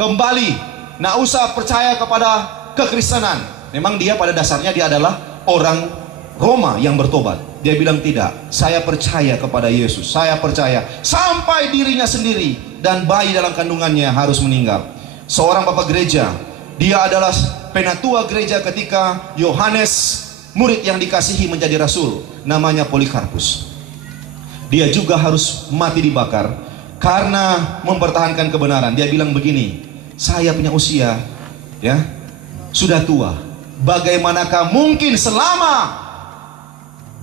kembali, nggak usah percaya kepada kekristenan. Memang dia pada dasarnya dia adalah orang Roma yang bertobat. Dia bilang tidak, saya percaya kepada Yesus, saya percaya, sampai dirinya sendiri dan bayi dalam kandungannya harus meninggal. Seorang bapak gereja, dia adalah penatua gereja ketika Yohanes, murid yang dikasihi, menjadi rasul, namanya Polikarpus. Dia juga harus mati dibakar karena mempertahankan kebenaran. Dia bilang begini, saya punya usia ya sudah tua, bagaimanakah mungkin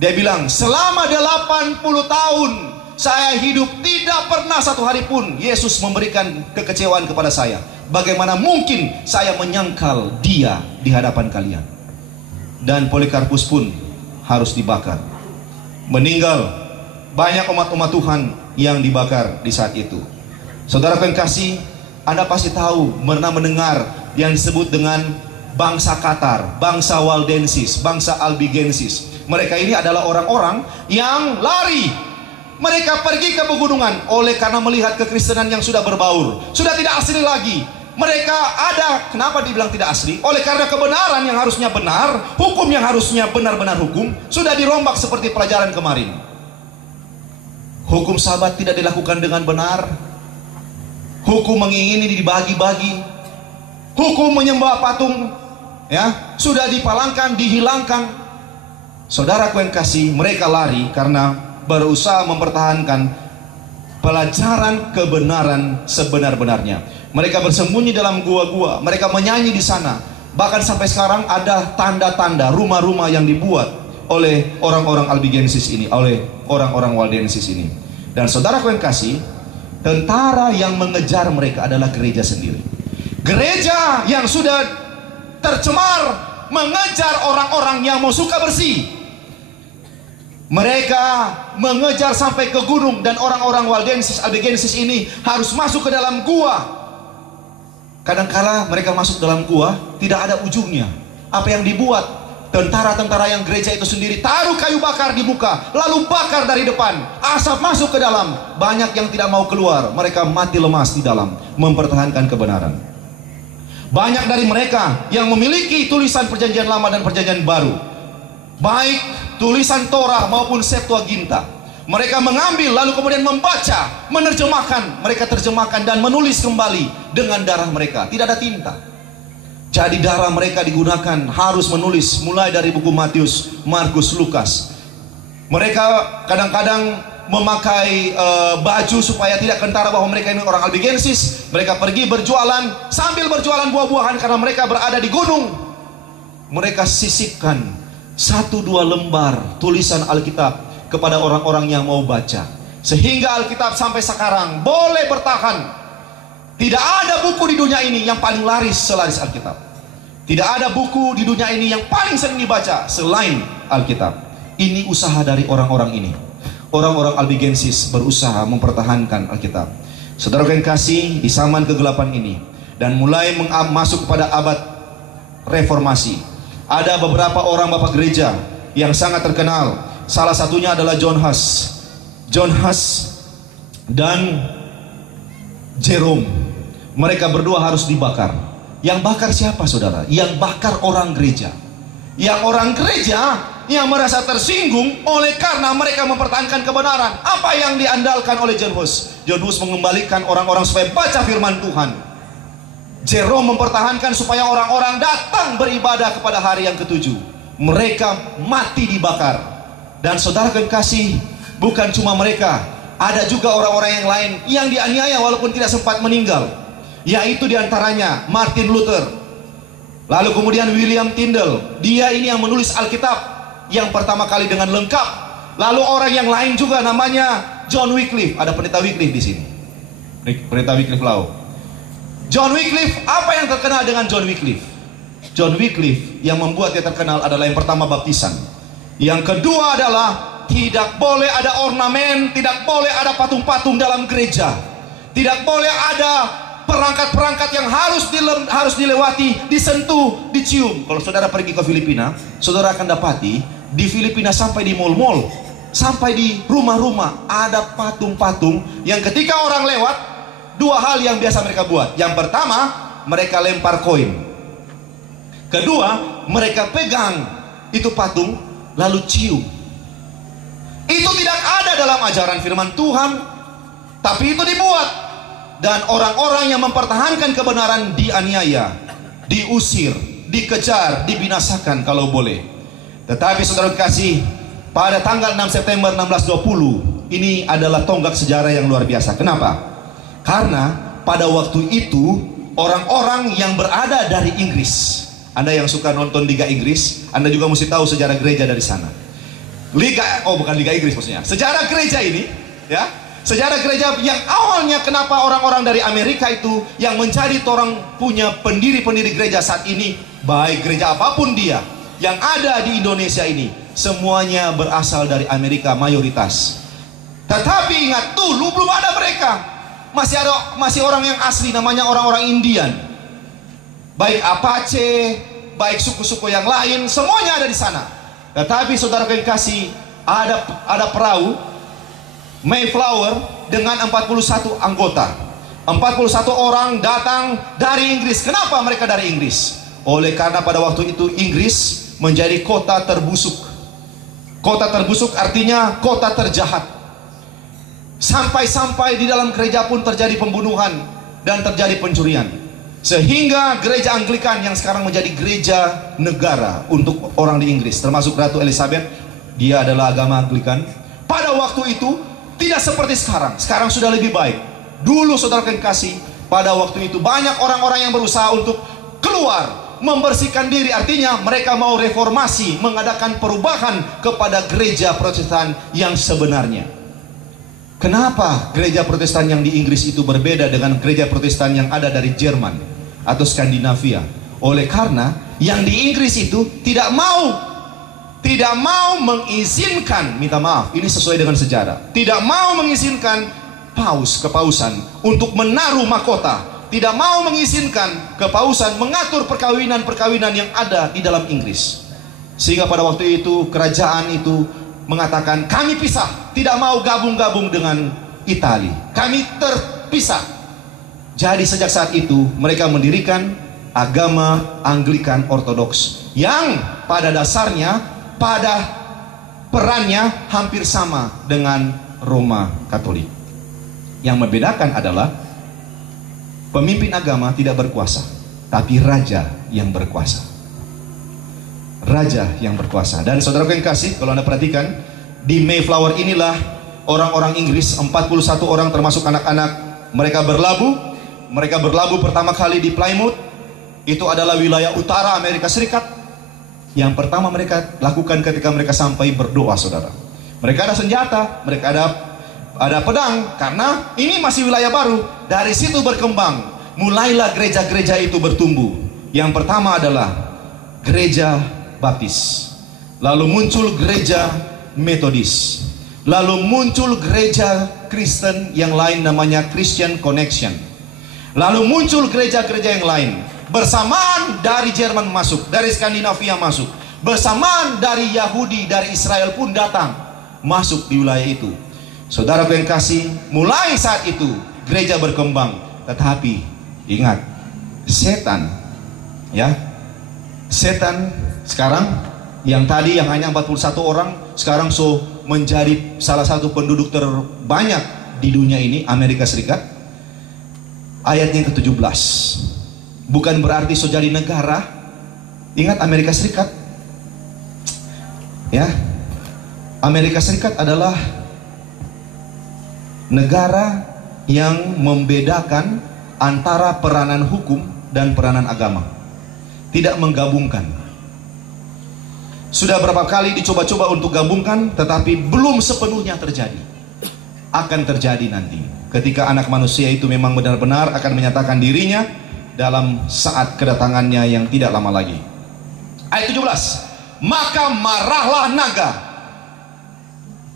dia bilang selama 80 tahun saya hidup, tidak pernah satu hari pun Yesus memberikan kekecewaan kepada saya. Bagaimana mungkin saya menyangkal Dia di hadapan kalian? Dan Polikarpus pun harus dibakar, meninggal. Banyak umat-umat Tuhan yang dibakar di saat itu. Saudara yang kasih, Anda pasti tahu, pernah mendengar yang disebut dengan bangsa Katar, bangsa Waldensis, bangsa Albigensis. Mereka ini adalah orang-orang yang lari. Mereka pergi ke pegunungan oleh karena melihat kekristenan yang sudah berbaur, sudah tidak asli lagi. Mereka ada, kenapa dibilang tidak asli? Oleh karena kebenaran yang harusnya benar, hukum yang harusnya benar-benar hukum, sudah dirombak seperti pelajaran kemarin. Hukum Sabat tidak dilakukan dengan benar. Hukum mengingini dibagi-bagi. Hukum menyembah patung ya sudah dipalangkan, dihilangkan. Saudaraku yang kasih, mereka lari karena berusaha mempertahankan pelajaran kebenaran sebenar-benarnya. Mereka bersembunyi dalam gua-gua, mereka menyanyi di sana. Bahkan sampai sekarang ada tanda-tanda rumah-rumah yang dibuat oleh orang-orang Albigensis ini, oleh orang-orang Waldensis ini. Dan saudaraku yang kasih, tentara yang mengejar mereka adalah gereja sendiri. Gereja yang sudah tercemar mengejar orang-orang yang mau suka bersih. Mereka mengejar sampai ke gunung, dan orang-orang Waldensis, Albigensis ini harus masuk ke dalam gua. Kadangkala mereka masuk dalam gua, tidak ada ujungnya. Apa yang dibuat? Tentara-tentara yang gereja itu sendiri taruh kayu bakar di muka, lalu bakar dari depan, asap masuk ke dalam. Banyak yang tidak mau keluar, mereka mati lemas di dalam mempertahankan kebenaran. Banyak dari mereka yang memiliki tulisan perjanjian lama dan perjanjian baru, baik tulisan Torah maupun Septuaginta, mereka mengambil lalu kemudian membaca, menerjemahkan, mereka terjemahkan dan menulis kembali dengan darah mereka. Tidak ada tinta. Jadi darah mereka digunakan harus menulis mulai dari buku Matius, Markus, Lukas. Mereka kadang-kadang memakai baju supaya tidak kentara bahwa mereka ini orang Albigensis. Mereka pergi berjualan, sambil berjualan buah-buahan karena mereka berada di gunung. Mereka sisipkan 1-2 lembar tulisan Alkitab kepada orang-orang yang mau baca, sehingga Alkitab sampai sekarang boleh bertahan. Tidak ada buku di dunia ini yang paling laris selaris Alkitab. Tidak ada buku di dunia ini yang paling sering dibaca selain Alkitab. Ini usaha dari orang-orang ini. Orang-orang Albigensis berusaha mempertahankan Alkitab. Saudara yang kasih, di zaman kegelapan ini dan mulai masuk kepada abad reformasi, ada beberapa orang bapak gereja yang sangat terkenal. Salah satunya adalah John Huss dan Jerome. Mereka berdua harus dibakar. Yang bakar siapa saudara? Yang bakar orang gereja. Yang orang gereja yang merasa tersinggung oleh karena mereka mempertahankan kebenaran. Apa yang diandalkan oleh John Huss? John Huss mengembalikan orang-orang supaya baca firman Tuhan. Jerome mempertahankan supaya orang-orang datang beribadah kepada hari yang ketujuh. Mereka mati dibakar. Dan saudara kekasih, bukan cuma mereka, ada juga orang-orang yang lain yang dianiaya walaupun tidak sempat meninggal, yaitu diantaranya Martin Luther, lalu kemudian William Tyndale. Dia ini yang menulis Alkitab yang pertama kali dengan lengkap. Lalu orang yang lain juga namanya John Wycliffe. Ada pendeta Wycliffe di sini, pendeta Wycliffe Lau. John Wycliffe, apa yang terkenal dengan John Wycliffe? John Wycliffe yang membuat dia terkenal adalah yang pertama baptisan. Yang kedua adalah tidak boleh ada ornamen, tidak boleh ada patung-patung dalam gereja, tidak boleh ada perangkat-perangkat yang harus dilewati, disentuh, dicium. Kalau saudara pergi ke Filipina, saudara akan dapati di Filipina sampai di mall-mall, sampai di rumah-rumah ada patung-patung yang ketika orang lewat, 2 hal yang biasa mereka buat. Yang pertama, mereka lempar koin. Kedua, mereka pegang itu patung lalu cium. Itu tidak ada dalam ajaran firman Tuhan, tapi itu dibuat. Dan orang-orang yang mempertahankan kebenaran dianiaya, diusir, dikejar, dibinasakan kalau boleh. Tetapi saudara kasih, pada tanggal 6 September 1620 ini adalah tonggak sejarah yang luar biasa. Kenapa? Karena pada waktu itu orang-orang yang berada dari Inggris, Anda yang suka nonton Liga Inggris, Anda juga mesti tahu sejarah gereja dari sana. Bukan Liga Inggris maksudnya. Sejarah gereja ini, ya, sejarah gereja yang awalnya kenapa orang-orang dari Amerika itu yang menjadi orang punya pendiri-pendiri gereja saat ini, baik gereja apapun dia, yang ada di Indonesia ini, semuanya berasal dari Amerika mayoritas. Tetapi ingat, dulu belum ada mereka. Masih orang yang asli, namanya orang-orang Indian. Baik Apache, baik suku-suku yang lain, semuanya ada di sana. Tetapi saudara yang kasih, ada perahu Mayflower dengan 41 anggota. 41 orang datang dari Inggris. Kenapa mereka dari Inggris? Oleh karena pada waktu itu Inggris menjadi kota terbusuk. Kota terbusuk artinya kota terjahat. Sampai-sampai di dalam gereja pun terjadi pembunuhan dan terjadi pencurian. Sehingga gereja Anglikan yang sekarang menjadi gereja negara untuk orang di Inggris, termasuk Ratu Elizabeth, dia adalah agama Anglikan. Pada waktu itu tidak seperti sekarang. Sekarang sudah lebih baik. Dulu saudara kasih, pada waktu itu banyak orang-orang yang berusaha untuk keluar, membersihkan diri. Artinya mereka mau reformasi, mengadakan perubahan kepada gereja Protestan yang sebenarnya. Kenapa gereja Protestan yang di Inggris itu berbeda dengan gereja Protestan yang ada dari Jerman atau Skandinavia? Oleh karena yang di Inggris itu tidak mau mengizinkan, minta maaf, ini sesuai dengan sejarah, tidak mau mengizinkan kepausan untuk menaruh mahkota tidak mau mengizinkan kepausan mengatur perkawinan-perkawinan yang ada di dalam Inggris. Sehingga pada waktu itu kerajaan itu mengatakan, kami pisah, tidak mau gabung-gabung dengan Italia, kami terpisah. Jadi sejak saat itu mereka mendirikan agama Anglikan Ortodoks yang pada dasarnya, pada perannya hampir sama dengan Roma Katolik. Yang membedakan adalah pemimpin agama tidak berkuasa, tapi raja yang berkuasa. Raja yang berkuasa. Dan saudara yang kasih, kalau Anda perhatikan, di Mayflower inilah orang-orang Inggris, 41 orang termasuk anak-anak, mereka berlabuh. Mereka berlabuh pertama kali di Plymouth. Itu adalah wilayah utara Amerika Serikat. Yang pertama mereka lakukan ketika mereka sampai berdoa, saudara. Mereka ada senjata, mereka ada pedang, karena ini masih wilayah baru. Dari situ berkembang, mulailah gereja-gereja itu bertumbuh. Yang pertama adalah gereja Baptis, lalu muncul gereja Metodis, lalu muncul gereja Kristen yang lain namanya Christian Connection, lalu muncul gereja-gereja yang lain. Bersamaan dari Jerman masuk, dari Skandinavia masuk, bersamaan dari Yahudi, dari Israel pun datang masuk di wilayah itu. Saudaraku yang kasih, mulai saat itu gereja berkembang. Tetapi ingat, setan, ya, setan sekarang yang tadi yang hanya 41 orang, sekarang menjadi salah satu penduduk terbanyak di dunia ini, Amerika Serikat. Ayatnya ke-17. Bukan berarti jadi negara. Ingat Amerika Serikat, ya, Amerika Serikat adalah negara yang membedakan antara peranan hukum dan peranan agama, tidak menggabungkan. Sudah berapa kali dicoba-coba untuk gabungkan, tetapi belum sepenuhnya terjadi. Akan terjadi nanti ketika anak manusia itu memang benar-benar akan menyatakan dirinya dalam saat kedatangannya yang tidak lama lagi. Ayat 17. Maka marahlah naga.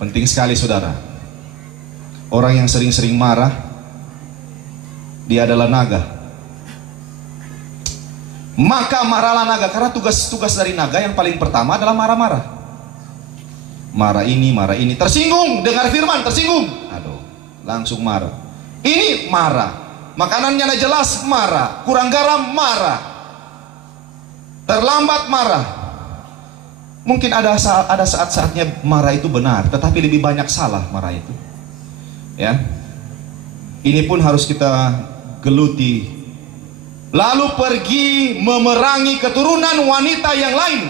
Penting sekali saudara. Orang yang sering-sering marah, dia adalah naga. Maka marahlah naga, karena tugas-tugas dari naga yang paling pertama adalah marah-marah. Marah ini, tersinggung, dengar firman, tersinggung. Aduh, langsung marah. Ini marah. Makanannya tidak jelas, marah. Kurang garam, marah. Terlambat, marah. Mungkin ada saat-saatnya marah itu benar, tetapi lebih banyak salah marah itu. Ya, ini pun harus kita geluti. Lalu pergi memerangi keturunan wanita yang lain.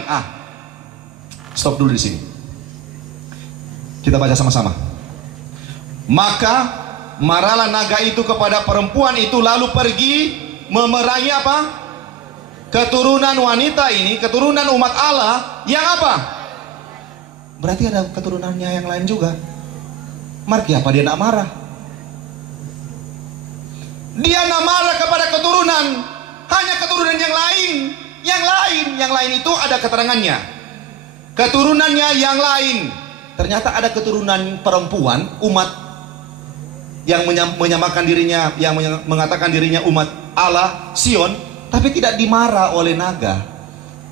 Stop dulu di sini. Kita baca sama-sama. Maka marahlah naga itu kepada perempuan itu, lalu pergi memerangi apa? Keturunan wanita ini, keturunan umat Allah yang apa? Berarti ada keturunannya yang lain juga. Marki, apa dia nak marah? Dia nak marah kepada keturunan, hanya keturunan yang lain. Yang lain itu ada keterangannya. Keturunannya yang lain. Ternyata ada keturunan perempuan umat yang menyamakan dirinya, yang mengatakan dirinya umat Allah, Sion, tapi tidak dimarah oleh naga.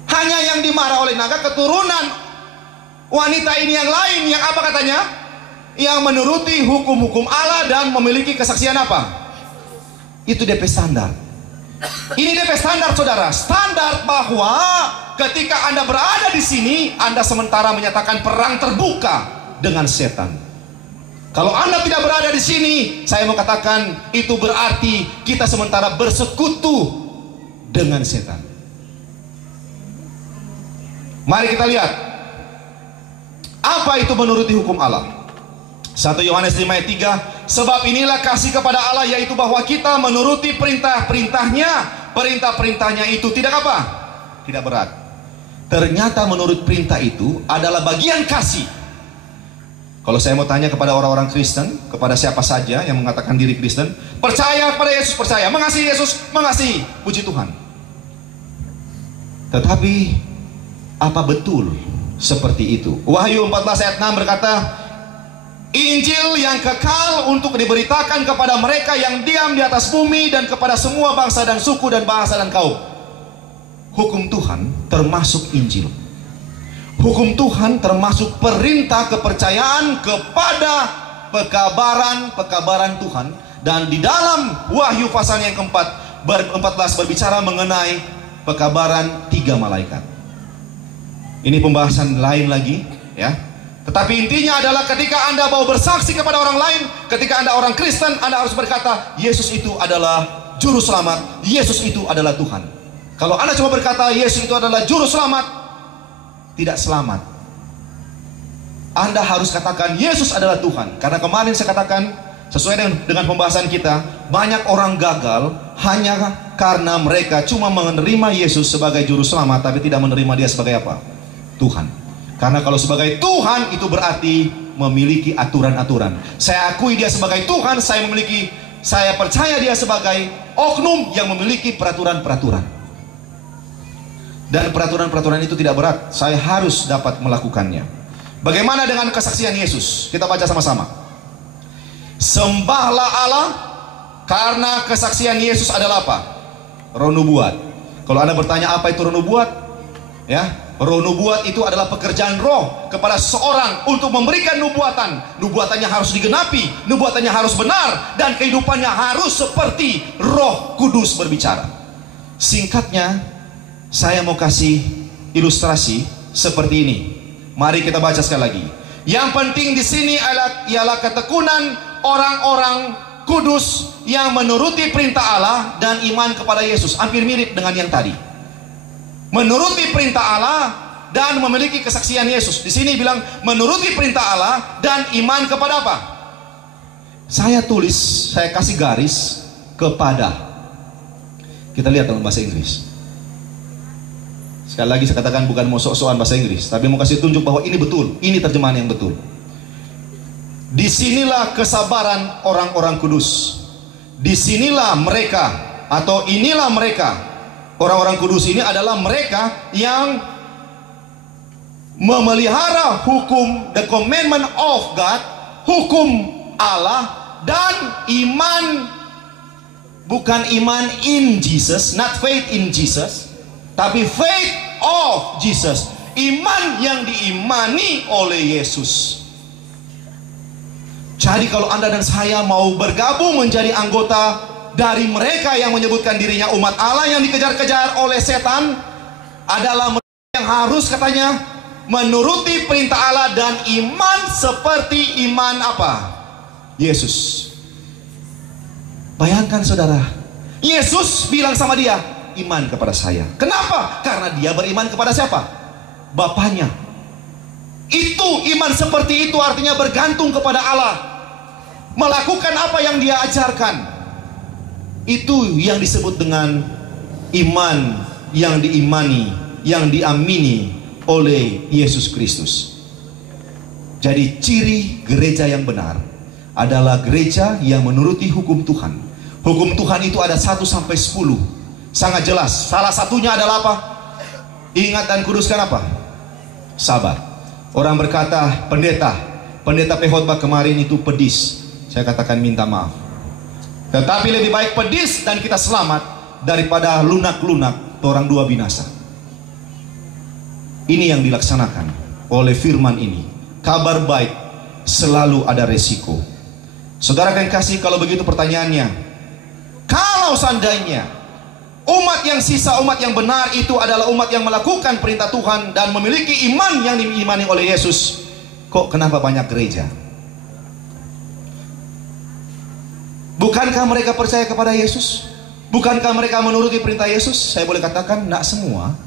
Hanya yang dimarah oleh naga keturunan wanita ini yang lain, yang apa katanya? Yang menuruti hukum-hukum Allah dan memiliki kesaksian apa? Itu DP standar. Ini DP standar saudara. Standar bahwa ketika Anda berada di sini, Anda sementara menyatakan perang terbuka dengan setan. Kalau Anda tidak berada di sini, saya mau katakan itu berarti kita sementara bersekutu dengan setan. Mari kita lihat apa itu menuruti hukum Allah. 1 Yohanes 5 ayat 3. Sebab inilah kasih kepada Allah, yaitu bahwa kita menuruti perintah-perintahnya. Perintah-perintahnya itu tidak apa? Tidak berat. Ternyata menurut perintah itu adalah bagian kasih. Kalau saya mau tanya kepada orang-orang Kristen, kepada siapa saja yang mengatakan diri Kristen, percaya kepada Yesus, percaya, mengasihi Yesus, mengasihi, puji Tuhan. Tetapi apa betul seperti itu? Wahyu 14 ayat 6 berkata, Injil yang kekal untuk diberitakan kepada mereka yang diam di atas bumi dan kepada semua bangsa dan suku dan bahasa dan kaum. Hukum Tuhan termasuk Injil. Hukum Tuhan termasuk perintah kepercayaan kepada pekabaran Tuhan. Dan di dalam Wahyu pasal yang ke-14 berbicara mengenai pekabaran 3 malaikat. Ini pembahasan lain lagi, ya. Tetapi intinya adalah ketika Anda mau bersaksi kepada orang lain, ketika Anda orang Kristen, Anda harus berkata, Yesus itu adalah juru selamat, Yesus itu adalah Tuhan. Kalau Anda cuma berkata, Yesus itu adalah juru selamat, tidak selamat. Anda harus katakan, Yesus adalah Tuhan. Karena kemarin saya katakan, sesuai dengan pembahasan kita, banyak orang gagal hanya karena mereka cuma menerima Yesus sebagai juru selamat, tapi tidak menerima dia sebagai apa? Tuhan. Karena kalau sebagai Tuhan itu berarti memiliki aturan-aturan. Saya akui dia sebagai Tuhan, saya percaya dia sebagai oknum yang memiliki peraturan-peraturan. Dan peraturan-peraturan itu tidak berat, saya harus dapat melakukannya. Bagaimana dengan kesaksian Yesus? Kita baca sama-sama. Sembahlah Allah karena kesaksian Yesus adalah apa? Roh nubuat. Kalau Anda bertanya apa itu roh nubuat? Ya, roh nubuat itu adalah pekerjaan roh kepada seseorang untuk memberikan nubuatan. Nubuatannya harus digenapi, nubuatannya harus benar, dan kehidupannya harus seperti Roh Kudus berbicara. Singkatnya, saya mau kasih ilustrasi seperti ini. Mari kita baca sekali lagi. Yang penting di sini ialah ketekunan orang-orang kudus yang menuruti perintah Allah dan iman kepada Yesus. Hampir mirip dengan yang tadi. Menuruti perintah Allah dan memiliki kesaksian Yesus. Di sini bilang menuruti perintah Allah dan iman kepada apa? Saya tulis, saya kasih garis kepada. Kita lihat dalam bahasa Inggris. Sekali lagi saya katakan bukan mau sok-sokan bahasa Inggris, tapi mau kasih tunjuk bahwa ini betul, ini terjemahan yang betul. Disinilah kesabaran orang-orang kudus. Disinilah mereka, atau inilah mereka. Orang-orang kudus ini adalah mereka yang memelihara hukum, the commandment of God, hukum Allah, dan iman, bukan iman in Jesus, not faith in Jesus, tapi faith of Jesus, iman yang diimani oleh Yesus. Jadi kalau Anda dan saya mau bergabung menjadi anggota dari mereka yang menyebutkan dirinya umat Allah yang dikejar-kejar oleh setan, adalah mereka yang harus katanya menuruti perintah Allah dan iman seperti iman apa? Yesus. Bayangkan saudara, Yesus bilang sama dia, iman kepada saya. Kenapa? Karena dia beriman kepada siapa? Bapaknya. Itu iman seperti itu artinya bergantung kepada Allah, melakukan apa yang dia ajarkan. Itu yang disebut dengan iman yang diimani, yang diamini oleh Yesus Kristus. Jadi ciri gereja yang benar adalah gereja yang menuruti hukum Tuhan. Hukum Tuhan itu ada 1 sampai 10. Sangat jelas. Salah satunya adalah apa? Ingat dan kuduskan apa? Sabar. Orang berkata, pendeta pengkhotbah kemarin itu pedis. Saya katakan minta maaf. Tetapi lebih baik pedis dan kita selamat daripada lunak-lunak orang dua binasa. Ini yang dilaksanakan oleh firman ini. Kabar baik selalu ada resiko. Saudara kan kasih, kalau begitu pertanyaannya, kalau seandainya umat yang sisa, umat yang benar itu adalah umat yang melakukan perintah Tuhan dan memiliki iman yang diimani oleh Yesus, kok kenapa banyak gereja? Bukankah mereka percaya kepada Yesus? Bukankah mereka menuruti perintah Yesus? Saya boleh katakan, nak semua.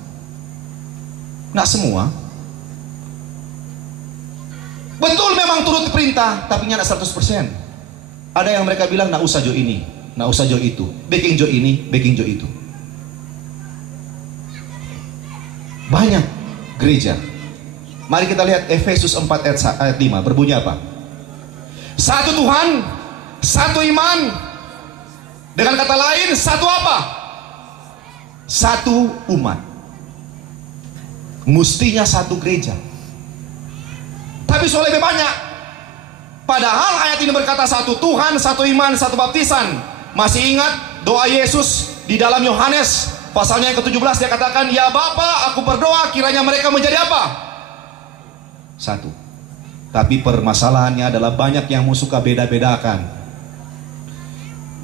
Nak semua. Betul memang turut perintah, tapi nggak 100%. Ada yang mereka bilang, nak usah jo ini, nak usah jo itu, baking jo ini, baking jo itu. Banyak gereja. Mari kita lihat Efesus 4 ayat 5, berbunyi apa? Satu Tuhan, satu iman. Dengan kata lain, satu apa? Satu umat. Mestinya satu gereja. Tapi soal lebih banyak. Padahal ayat ini berkata satu Tuhan, satu iman, satu baptisan. Masih ingat doa Yesus di dalam Yohanes pasalnya yang ke-17, dia katakan, "Ya Bapa, aku berdoa kiranya mereka menjadi apa? Satu." Tapi permasalahannya adalah banyak yang mau suka beda-bedakan.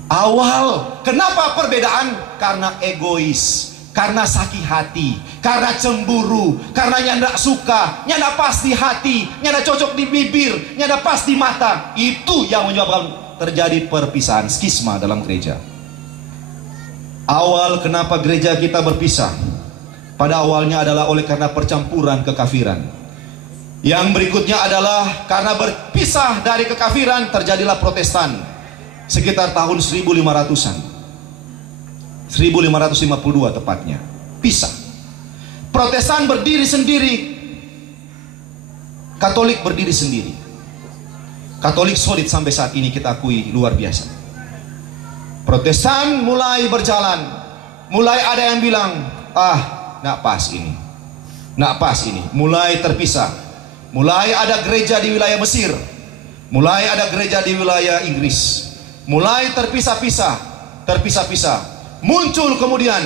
Awal, kenapa perbedaan? Karena egois, karena sakit hati, karena cemburu, karena nyanda suka, nyanda pas di hati, nyanda cocok di bibir, nyanda pas di mata. Itu yang menyebabkan terjadi perpisahan, skisma dalam gereja. Awal kenapa gereja kita berpisah? Pada awalnya adalah oleh karena percampuran kekafiran. Yang berikutnya adalah karena berpisah dari kekafiran terjadilah Protestan. Sekitar tahun 1500-an. 1552 tepatnya. Pisah. Protestan berdiri sendiri. Katolik berdiri sendiri. Katolik solid sampai saat ini kita akui luar biasa. Protestan mulai berjalan. Mulai ada yang bilang, nggak pas ini. Nggak pas ini. Mulai terpisah. Mulai ada gereja di wilayah Mesir. Mulai ada gereja di wilayah Inggris. Mulai terpisah-pisah. Terpisah-pisah. Muncul kemudian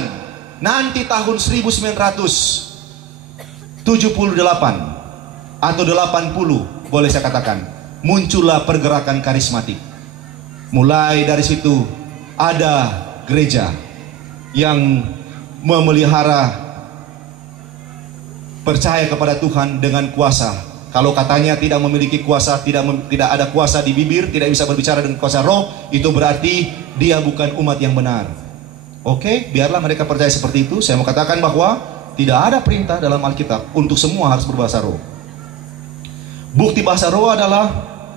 nanti tahun 1978 atau 80 boleh saya katakan, muncullah pergerakan karismatik. Mulai dari situ ada gereja yang memelihara percaya kepada Tuhan dengan kuasa. Kalau katanya tidak memiliki kuasa, tidak ada kuasa di bibir, tidak bisa berbicara dengan kuasa roh, itu berarti dia bukan umat yang benar. Oke, biarlah mereka percaya seperti itu. Saya mau katakan bahwa tidak ada perintah dalam Alkitab untuk semua harus berbahasa roh. Bukti bahasa roh adalah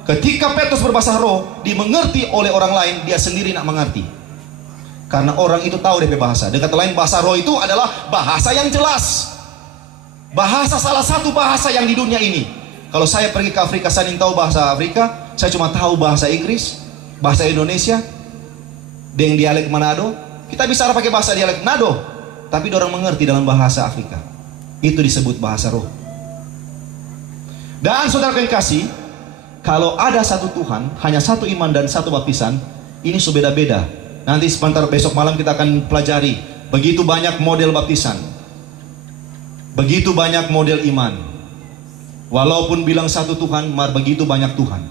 ketika Petrus berbahasa roh, dimengerti oleh orang lain, dia sendiri nak mengerti. Karena orang itu tahu DP bahasa. Dengan kata lain, bahasa roh itu adalah bahasa yang jelas. Bahasa salah satu bahasa yang di dunia ini. Kalau saya pergi ke Afrika, saya ingin tahu bahasa Afrika, saya cuma tahu bahasa Inggris, bahasa Indonesia, dengan dialek Manado. Kita bisa pakai bahasa dialek Manado, tapi orang mengerti dalam bahasa Afrika. Itu disebut bahasa roh. Dan saudara yang kasih, kalau ada satu Tuhan, hanya satu iman dan satu baptisan, ini sudah beda-beda. Nanti sebentar besok malam kita akan pelajari. Begitu banyak model baptisan, begitu banyak model iman. Walaupun bilang satu Tuhan, begitu banyak Tuhan.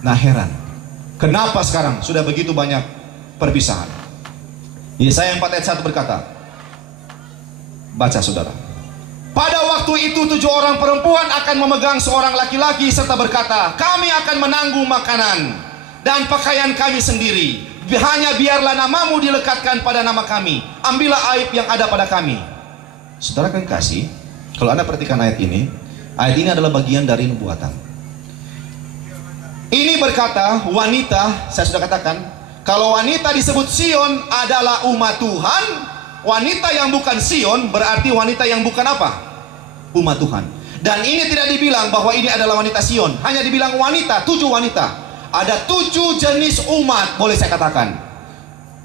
Nah heran, kenapa sekarang sudah begitu banyak perpisahan? Yesaya 4 ayat 1 berkata, baca saudara. Pada waktu itu 7 orang perempuan akan memegang seorang laki-laki serta berkata, kami akan menanggung makanan dan pakaian kami sendiri. Hanya biarlah namamu dilekatkan pada nama kami. Ambillah aib yang ada pada kami. Saudara kan kasih, kalau Anda perhatikan ayat ini adalah bagian dari nubuatan. Ini berkata wanita, saya sudah katakan, kalau wanita disebut Sion adalah umat Tuhan, wanita yang bukan Sion berarti wanita yang bukan apa? Umat Tuhan. Dan ini tidak dibilang bahwa ini adalah wanita Sion, hanya dibilang wanita, 7 wanita. Ada 7 jenis umat, boleh saya katakan,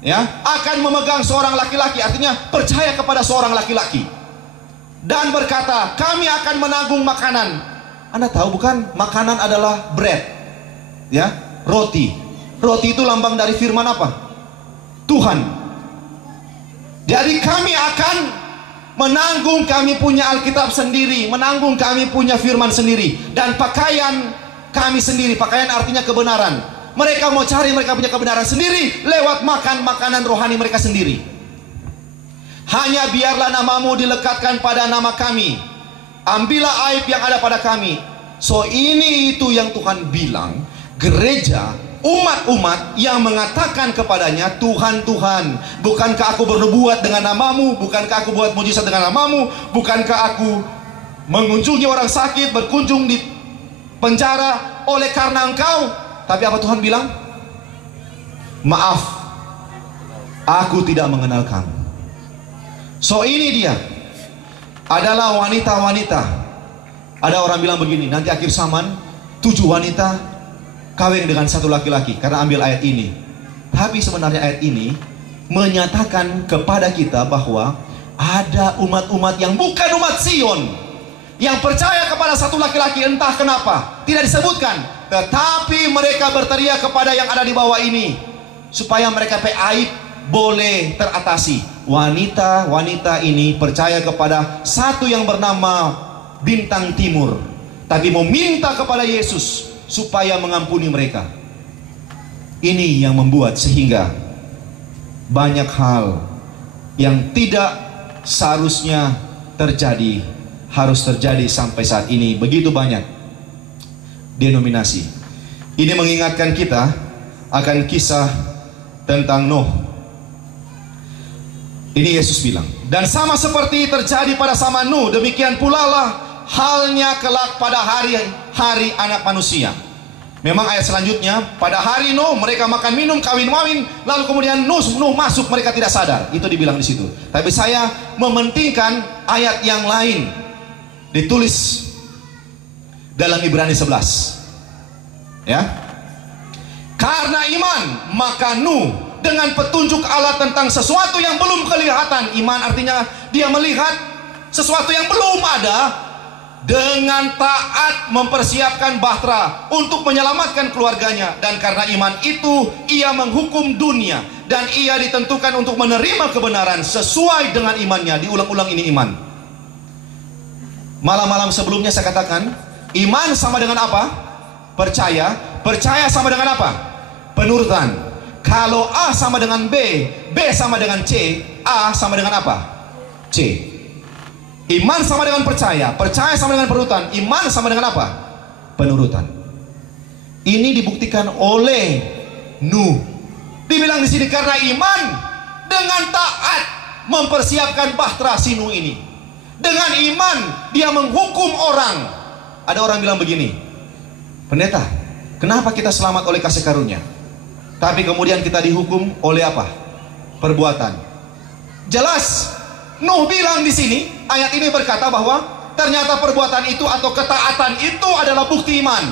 ya, akan memegang seorang laki-laki, artinya percaya kepada seorang laki-laki, dan berkata, kami akan menanggung makanan. Anda tahu bukan, makanan adalah bread, ya, roti. Roti itu lambang dari firman apa? Tuhan. Jadi kami akan menanggung, kami punya Alkitab sendiri, menanggung kami punya firman sendiri, dan pakaian kami sendiri. Pakaian artinya kebenaran. Mereka mau cari, mereka punya kebenaran sendiri lewat makan makanan rohani mereka sendiri. Hanya biarlah namamu dilekatkan pada nama kami. Ambillah aib yang ada pada kami. So ini itu yang Tuhan bilang, gereja, umat-umat yang mengatakan kepadanya, Tuhan, Tuhan, bukankah aku bernubuat dengan namamu? Bukankah aku buat mujizat dengan namamu? Bukankah aku mengunjungi orang sakit, berkunjung di penjara oleh karena engkau? Tapi apa Tuhan bilang? Maaf, aku tidak mengenal kamu. So ini dia adalah wanita-wanita. Ada orang bilang begini, nanti akhir zaman 7 wanita kawin dengan satu laki-laki, karena ambil ayat ini. Tapi sebenarnya ayat ini menyatakan kepada kita bahwa ada umat-umat yang bukan umat Sion, yang percaya kepada satu laki-laki, entah kenapa tidak disebutkan, tetapi mereka berteriak kepada yang ada di bawah ini supaya mereka aib boleh teratasi. Wanita-wanita ini percaya kepada satu yang bernama Bintang Timur, tapi meminta kepada Yesus supaya mengampuni mereka. Ini yang membuat sehingga banyak hal yang tidak seharusnya terjadi harus terjadi sampai saat ini. Begitu banyak denominasi. Ini mengingatkan kita akan kisah tentang Nuh. Ini Yesus bilang, dan sama seperti terjadi pada zaman Nuh, demikian pula lah halnya kelak pada hari anak manusia. Memang ayat selanjutnya, pada hari Nuh mereka makan minum kawin-mawin, lalu kemudian Nuh masuk, mereka tidak sadar. Itu dibilang di situ. Tapi saya mementingkan ayat yang lain, ditulis dalam Ibrani 11. Ya. Karena iman, maka Nuh dengan petunjuk Allah tentang sesuatu yang belum kelihatan. Iman artinya dia melihat sesuatu yang belum ada, dengan taat mempersiapkan bahtera untuk menyelamatkan keluarganya. Dan karena iman itu ia menghukum dunia, dan ia ditentukan untuk menerima kebenaran sesuai dengan imannya. Diulang-ulang ini iman. Malam-malam sebelumnya saya katakan, iman sama dengan apa? Percaya. Percaya sama dengan apa? Penurutan. Kalau A sama dengan B, B sama dengan C, A sama dengan apa? C. Iman sama dengan percaya, percaya sama dengan penurutan, iman sama dengan apa? Penurutan. Ini dibuktikan oleh Nuh. Dibilang di sini karena iman dengan taat mempersiapkan bahtera si Nuh ini. Dengan iman dia menghukum orang. Ada orang bilang begini, pendeta, kenapa kita selamat oleh kasih karunia, tapi kemudian kita dihukum oleh apa? Perbuatan. Jelas Nuh bilang di sini, ayat ini berkata bahwa ternyata perbuatan itu atau ketaatan itu adalah bukti iman.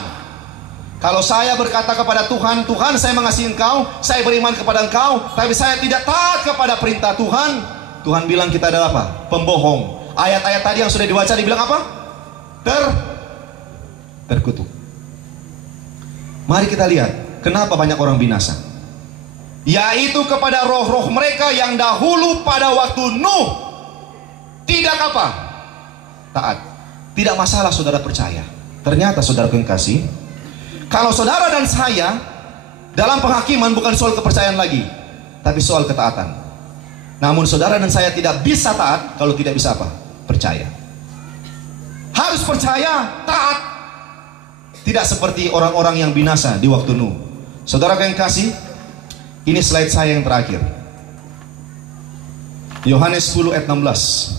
Kalau saya berkata kepada Tuhan, Tuhan saya mengasihi Engkau, saya beriman kepada Engkau, tapi saya tidak taat kepada perintah Tuhan, Tuhan bilang kita adalah apa? Pembohong. Ayat-ayat tadi yang sudah dibaca dibilang apa? Terkutuk. Mari kita lihat kenapa banyak orang binasa. Yaitu kepada roh-roh mereka yang dahulu pada waktu Nuh tidak apa? Taat. Tidak masalah saudara percaya. Ternyata saudara yang kasih, kalau saudara dan saya dalam penghakiman bukan soal kepercayaan lagi, tapi soal ketaatan. Namun saudara dan saya tidak bisa taat kalau tidak bisa apa? Percaya. Harus percaya, taat. Tidak seperti orang-orang yang binasa di waktu Nuh. Saudara yang kasih, ini slide saya yang terakhir. Yohanes 10 ayat 16.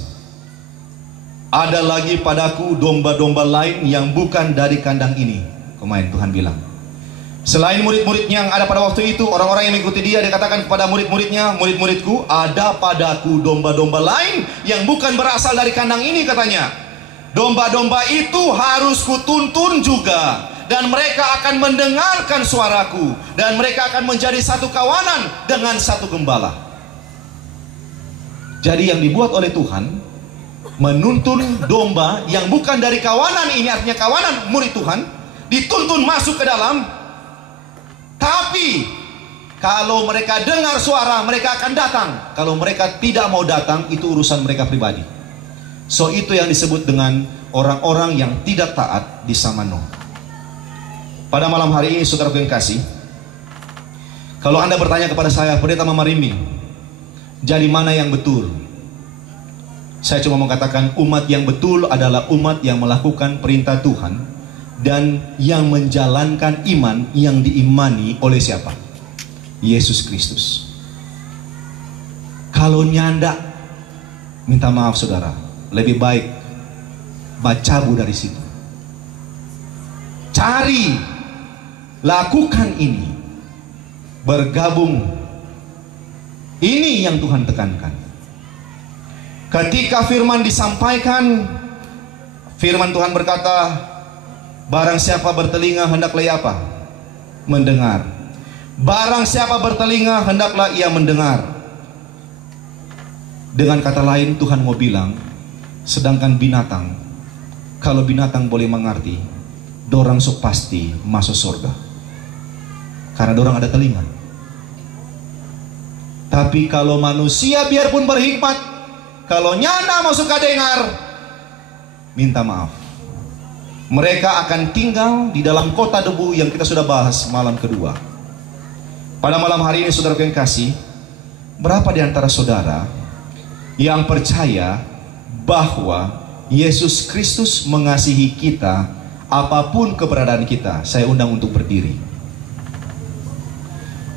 Ada lagi padaku domba-domba lain yang bukan dari kandang ini. Kemarin Tuhan bilang, selain murid-muridnya yang ada pada waktu itu, orang-orang yang mengikuti dia, dia katakan kepada murid-muridnya, murid-muridku, ada padaku domba-domba lain yang bukan berasal dari kandang ini, katanya. Domba-domba itu harus kutuntun juga, dan mereka akan mendengarkan suaraku, dan mereka akan menjadi satu kawanan dengan satu gembala. Jadi yang dibuat oleh Tuhan menuntun domba yang bukan dari kawanan ini, artinya kawanan murid Tuhan, dituntun masuk ke dalam. Tapi kalau mereka dengar suara, mereka akan datang. Kalau mereka tidak mau datang, itu urusan mereka pribadi. So itu yang disebut dengan orang-orang yang tidak taat di zaman Nuh. Pada malam hari ini saudara yang kasih, kalau Anda bertanya kepada saya, Pendeta Mama Rimbi, jadi mana yang betul? Saya cuma mengatakan umat yang betul adalah umat yang melakukan perintah Tuhan dan yang menjalankan iman yang diimani oleh siapa? Yesus Kristus. Kalau nyanda, minta maaf saudara, lebih baik bacabu dari situ. Cari, lakukan ini, bergabung. Ini yang Tuhan tekankan. Ketika firman disampaikan, firman Tuhan berkata, barang siapa bertelinga hendaklah ia apa? Mendengar. Barang siapa bertelinga hendaklah ia mendengar. Dengan kata lain Tuhan mau bilang, sedangkan binatang kalau binatang boleh mengerti, dorang sok pasti masuk surga. Karena dorang ada telinga. Tapi kalau manusia biarpun berhikmat, kalau nyana masuk dengar, minta maaf. Mereka akan tinggal di dalam kota debu yang kita sudah bahas malam kedua. Pada malam hari ini saudara yang kasih, berapa di antara saudara yang percaya bahwa Yesus Kristus mengasihi kita apapun keberadaan kita? Saya undang untuk berdiri.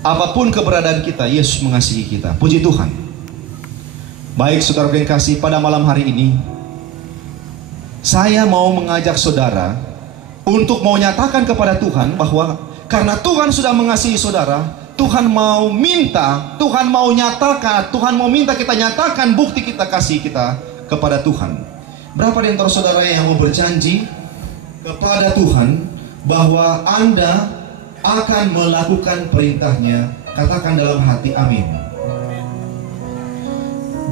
Apapun keberadaan kita, Yesus mengasihi kita. Puji Tuhan. Baik saudara yang kasih, pada malam hari ini saya mau mengajak saudara untuk mau nyatakan kepada Tuhan bahwa karena Tuhan sudah mengasihi saudara, Tuhan mau minta, Tuhan mau nyatakan, Tuhan mau minta kita nyatakan bukti kita kasih kita kepada Tuhan. Berapa di antara saudara yang mau berjanji kepada Tuhan bahwa Anda akan melakukan perintahnya? Katakan dalam hati amin.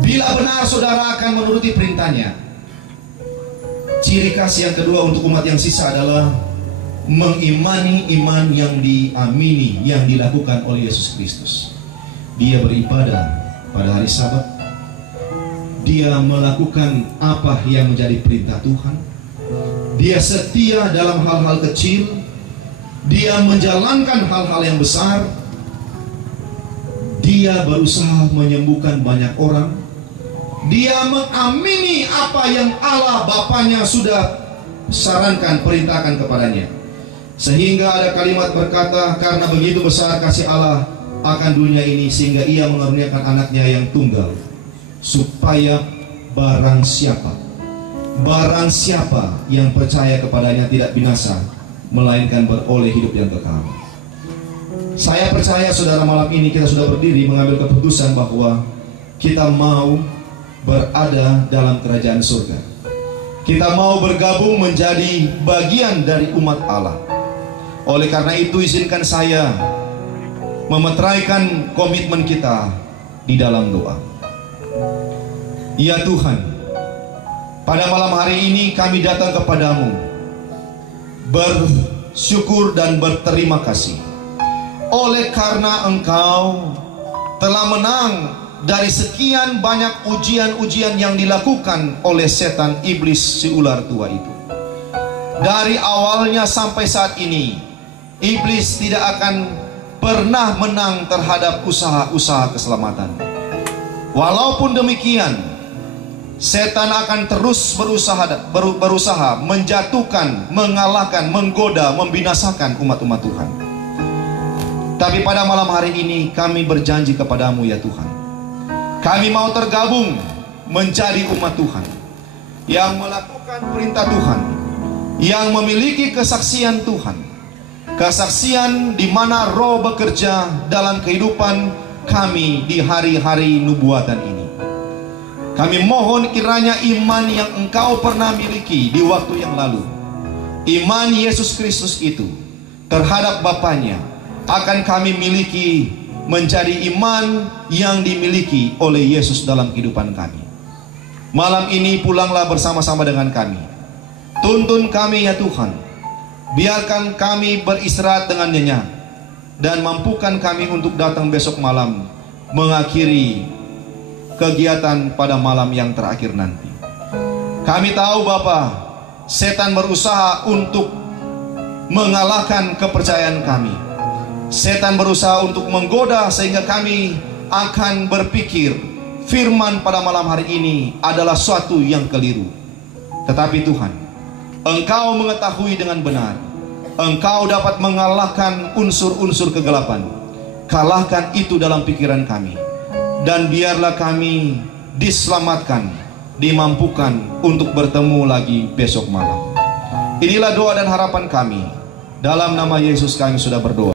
Bila benar saudara akan menuruti perintahnya. Ciri khas yang kedua untuk umat yang sisa adalah mengimani iman yang diamini, yang dilakukan oleh Yesus Kristus. Dia beribadah pada hari Sabat. Dia melakukan apa yang menjadi perintah Tuhan. Dia setia dalam hal-hal kecil. Dia menjalankan hal-hal yang besar. Dia berusaha menyembuhkan banyak orang. Dia mengamini apa yang Allah Bapanya sudah sarankan, perintahkan kepadanya. Sehingga ada kalimat berkata, karena begitu besar kasih Allah akan dunia ini, sehingga ia mengaruniakan anaknya yang tunggal, supaya barang siapa yang percaya kepadanya tidak binasa, melainkan beroleh hidup yang kekal. Saya percaya saudara, malam ini kita sudah berdiri mengambil keputusan bahwa kita mau berada dalam kerajaan surga. Kita mau bergabung menjadi bagian dari umat Allah. Oleh karena itu izinkan saya memeteraikan komitmen kita di dalam doa. Ya Tuhan, pada malam hari ini kami datang kepadamu bersyukur dan berterima kasih. Oleh karena Engkau telah menang dari sekian banyak ujian-ujian yang dilakukan oleh setan iblis si ular tua itu. Dari awalnya sampai saat ini, iblis tidak akan pernah menang terhadap usaha-usaha keselamatan. Walaupun demikian, setan akan terus berusaha menjatuhkan, mengalahkan, menggoda, membinasakan umat-umat Tuhan. Tapi pada malam hari ini kami berjanji kepadamu ya Tuhan, kami mau tergabung menjadi umat Tuhan yang melakukan perintah Tuhan, yang memiliki kesaksian Tuhan, kesaksian di mana Roh bekerja dalam kehidupan kami di hari-hari nubuatan ini. Kami mohon kiranya iman yang Engkau pernah miliki di waktu yang lalu, iman Yesus Kristus itu terhadap Bapanya, akan kami miliki menjadi iman yang dimiliki oleh Yesus dalam kehidupan kami. Malam ini pulanglah bersama-sama dengan kami. Tuntun kami ya Tuhan. Biarkan kami beristirahat dengan nyenyak, dan mampukan kami untuk datang besok malam mengakhiri kegiatan pada malam yang terakhir nanti. Kami tahu Bapa, setan berusaha untuk mengalahkan kepercayaan kami. Setan berusaha untuk menggoda sehingga kami akan berpikir firman pada malam hari ini adalah suatu yang keliru. Tetapi Tuhan, Engkau mengetahui dengan benar. Engkau dapat mengalahkan unsur-unsur kegelapan. Kalahkan itu dalam pikiran kami. Dan biarlah kami diselamatkan, dimampukan untuk bertemu lagi besok malam. Inilah doa dan harapan kami. Dalam nama Yesus kami sudah berdoa.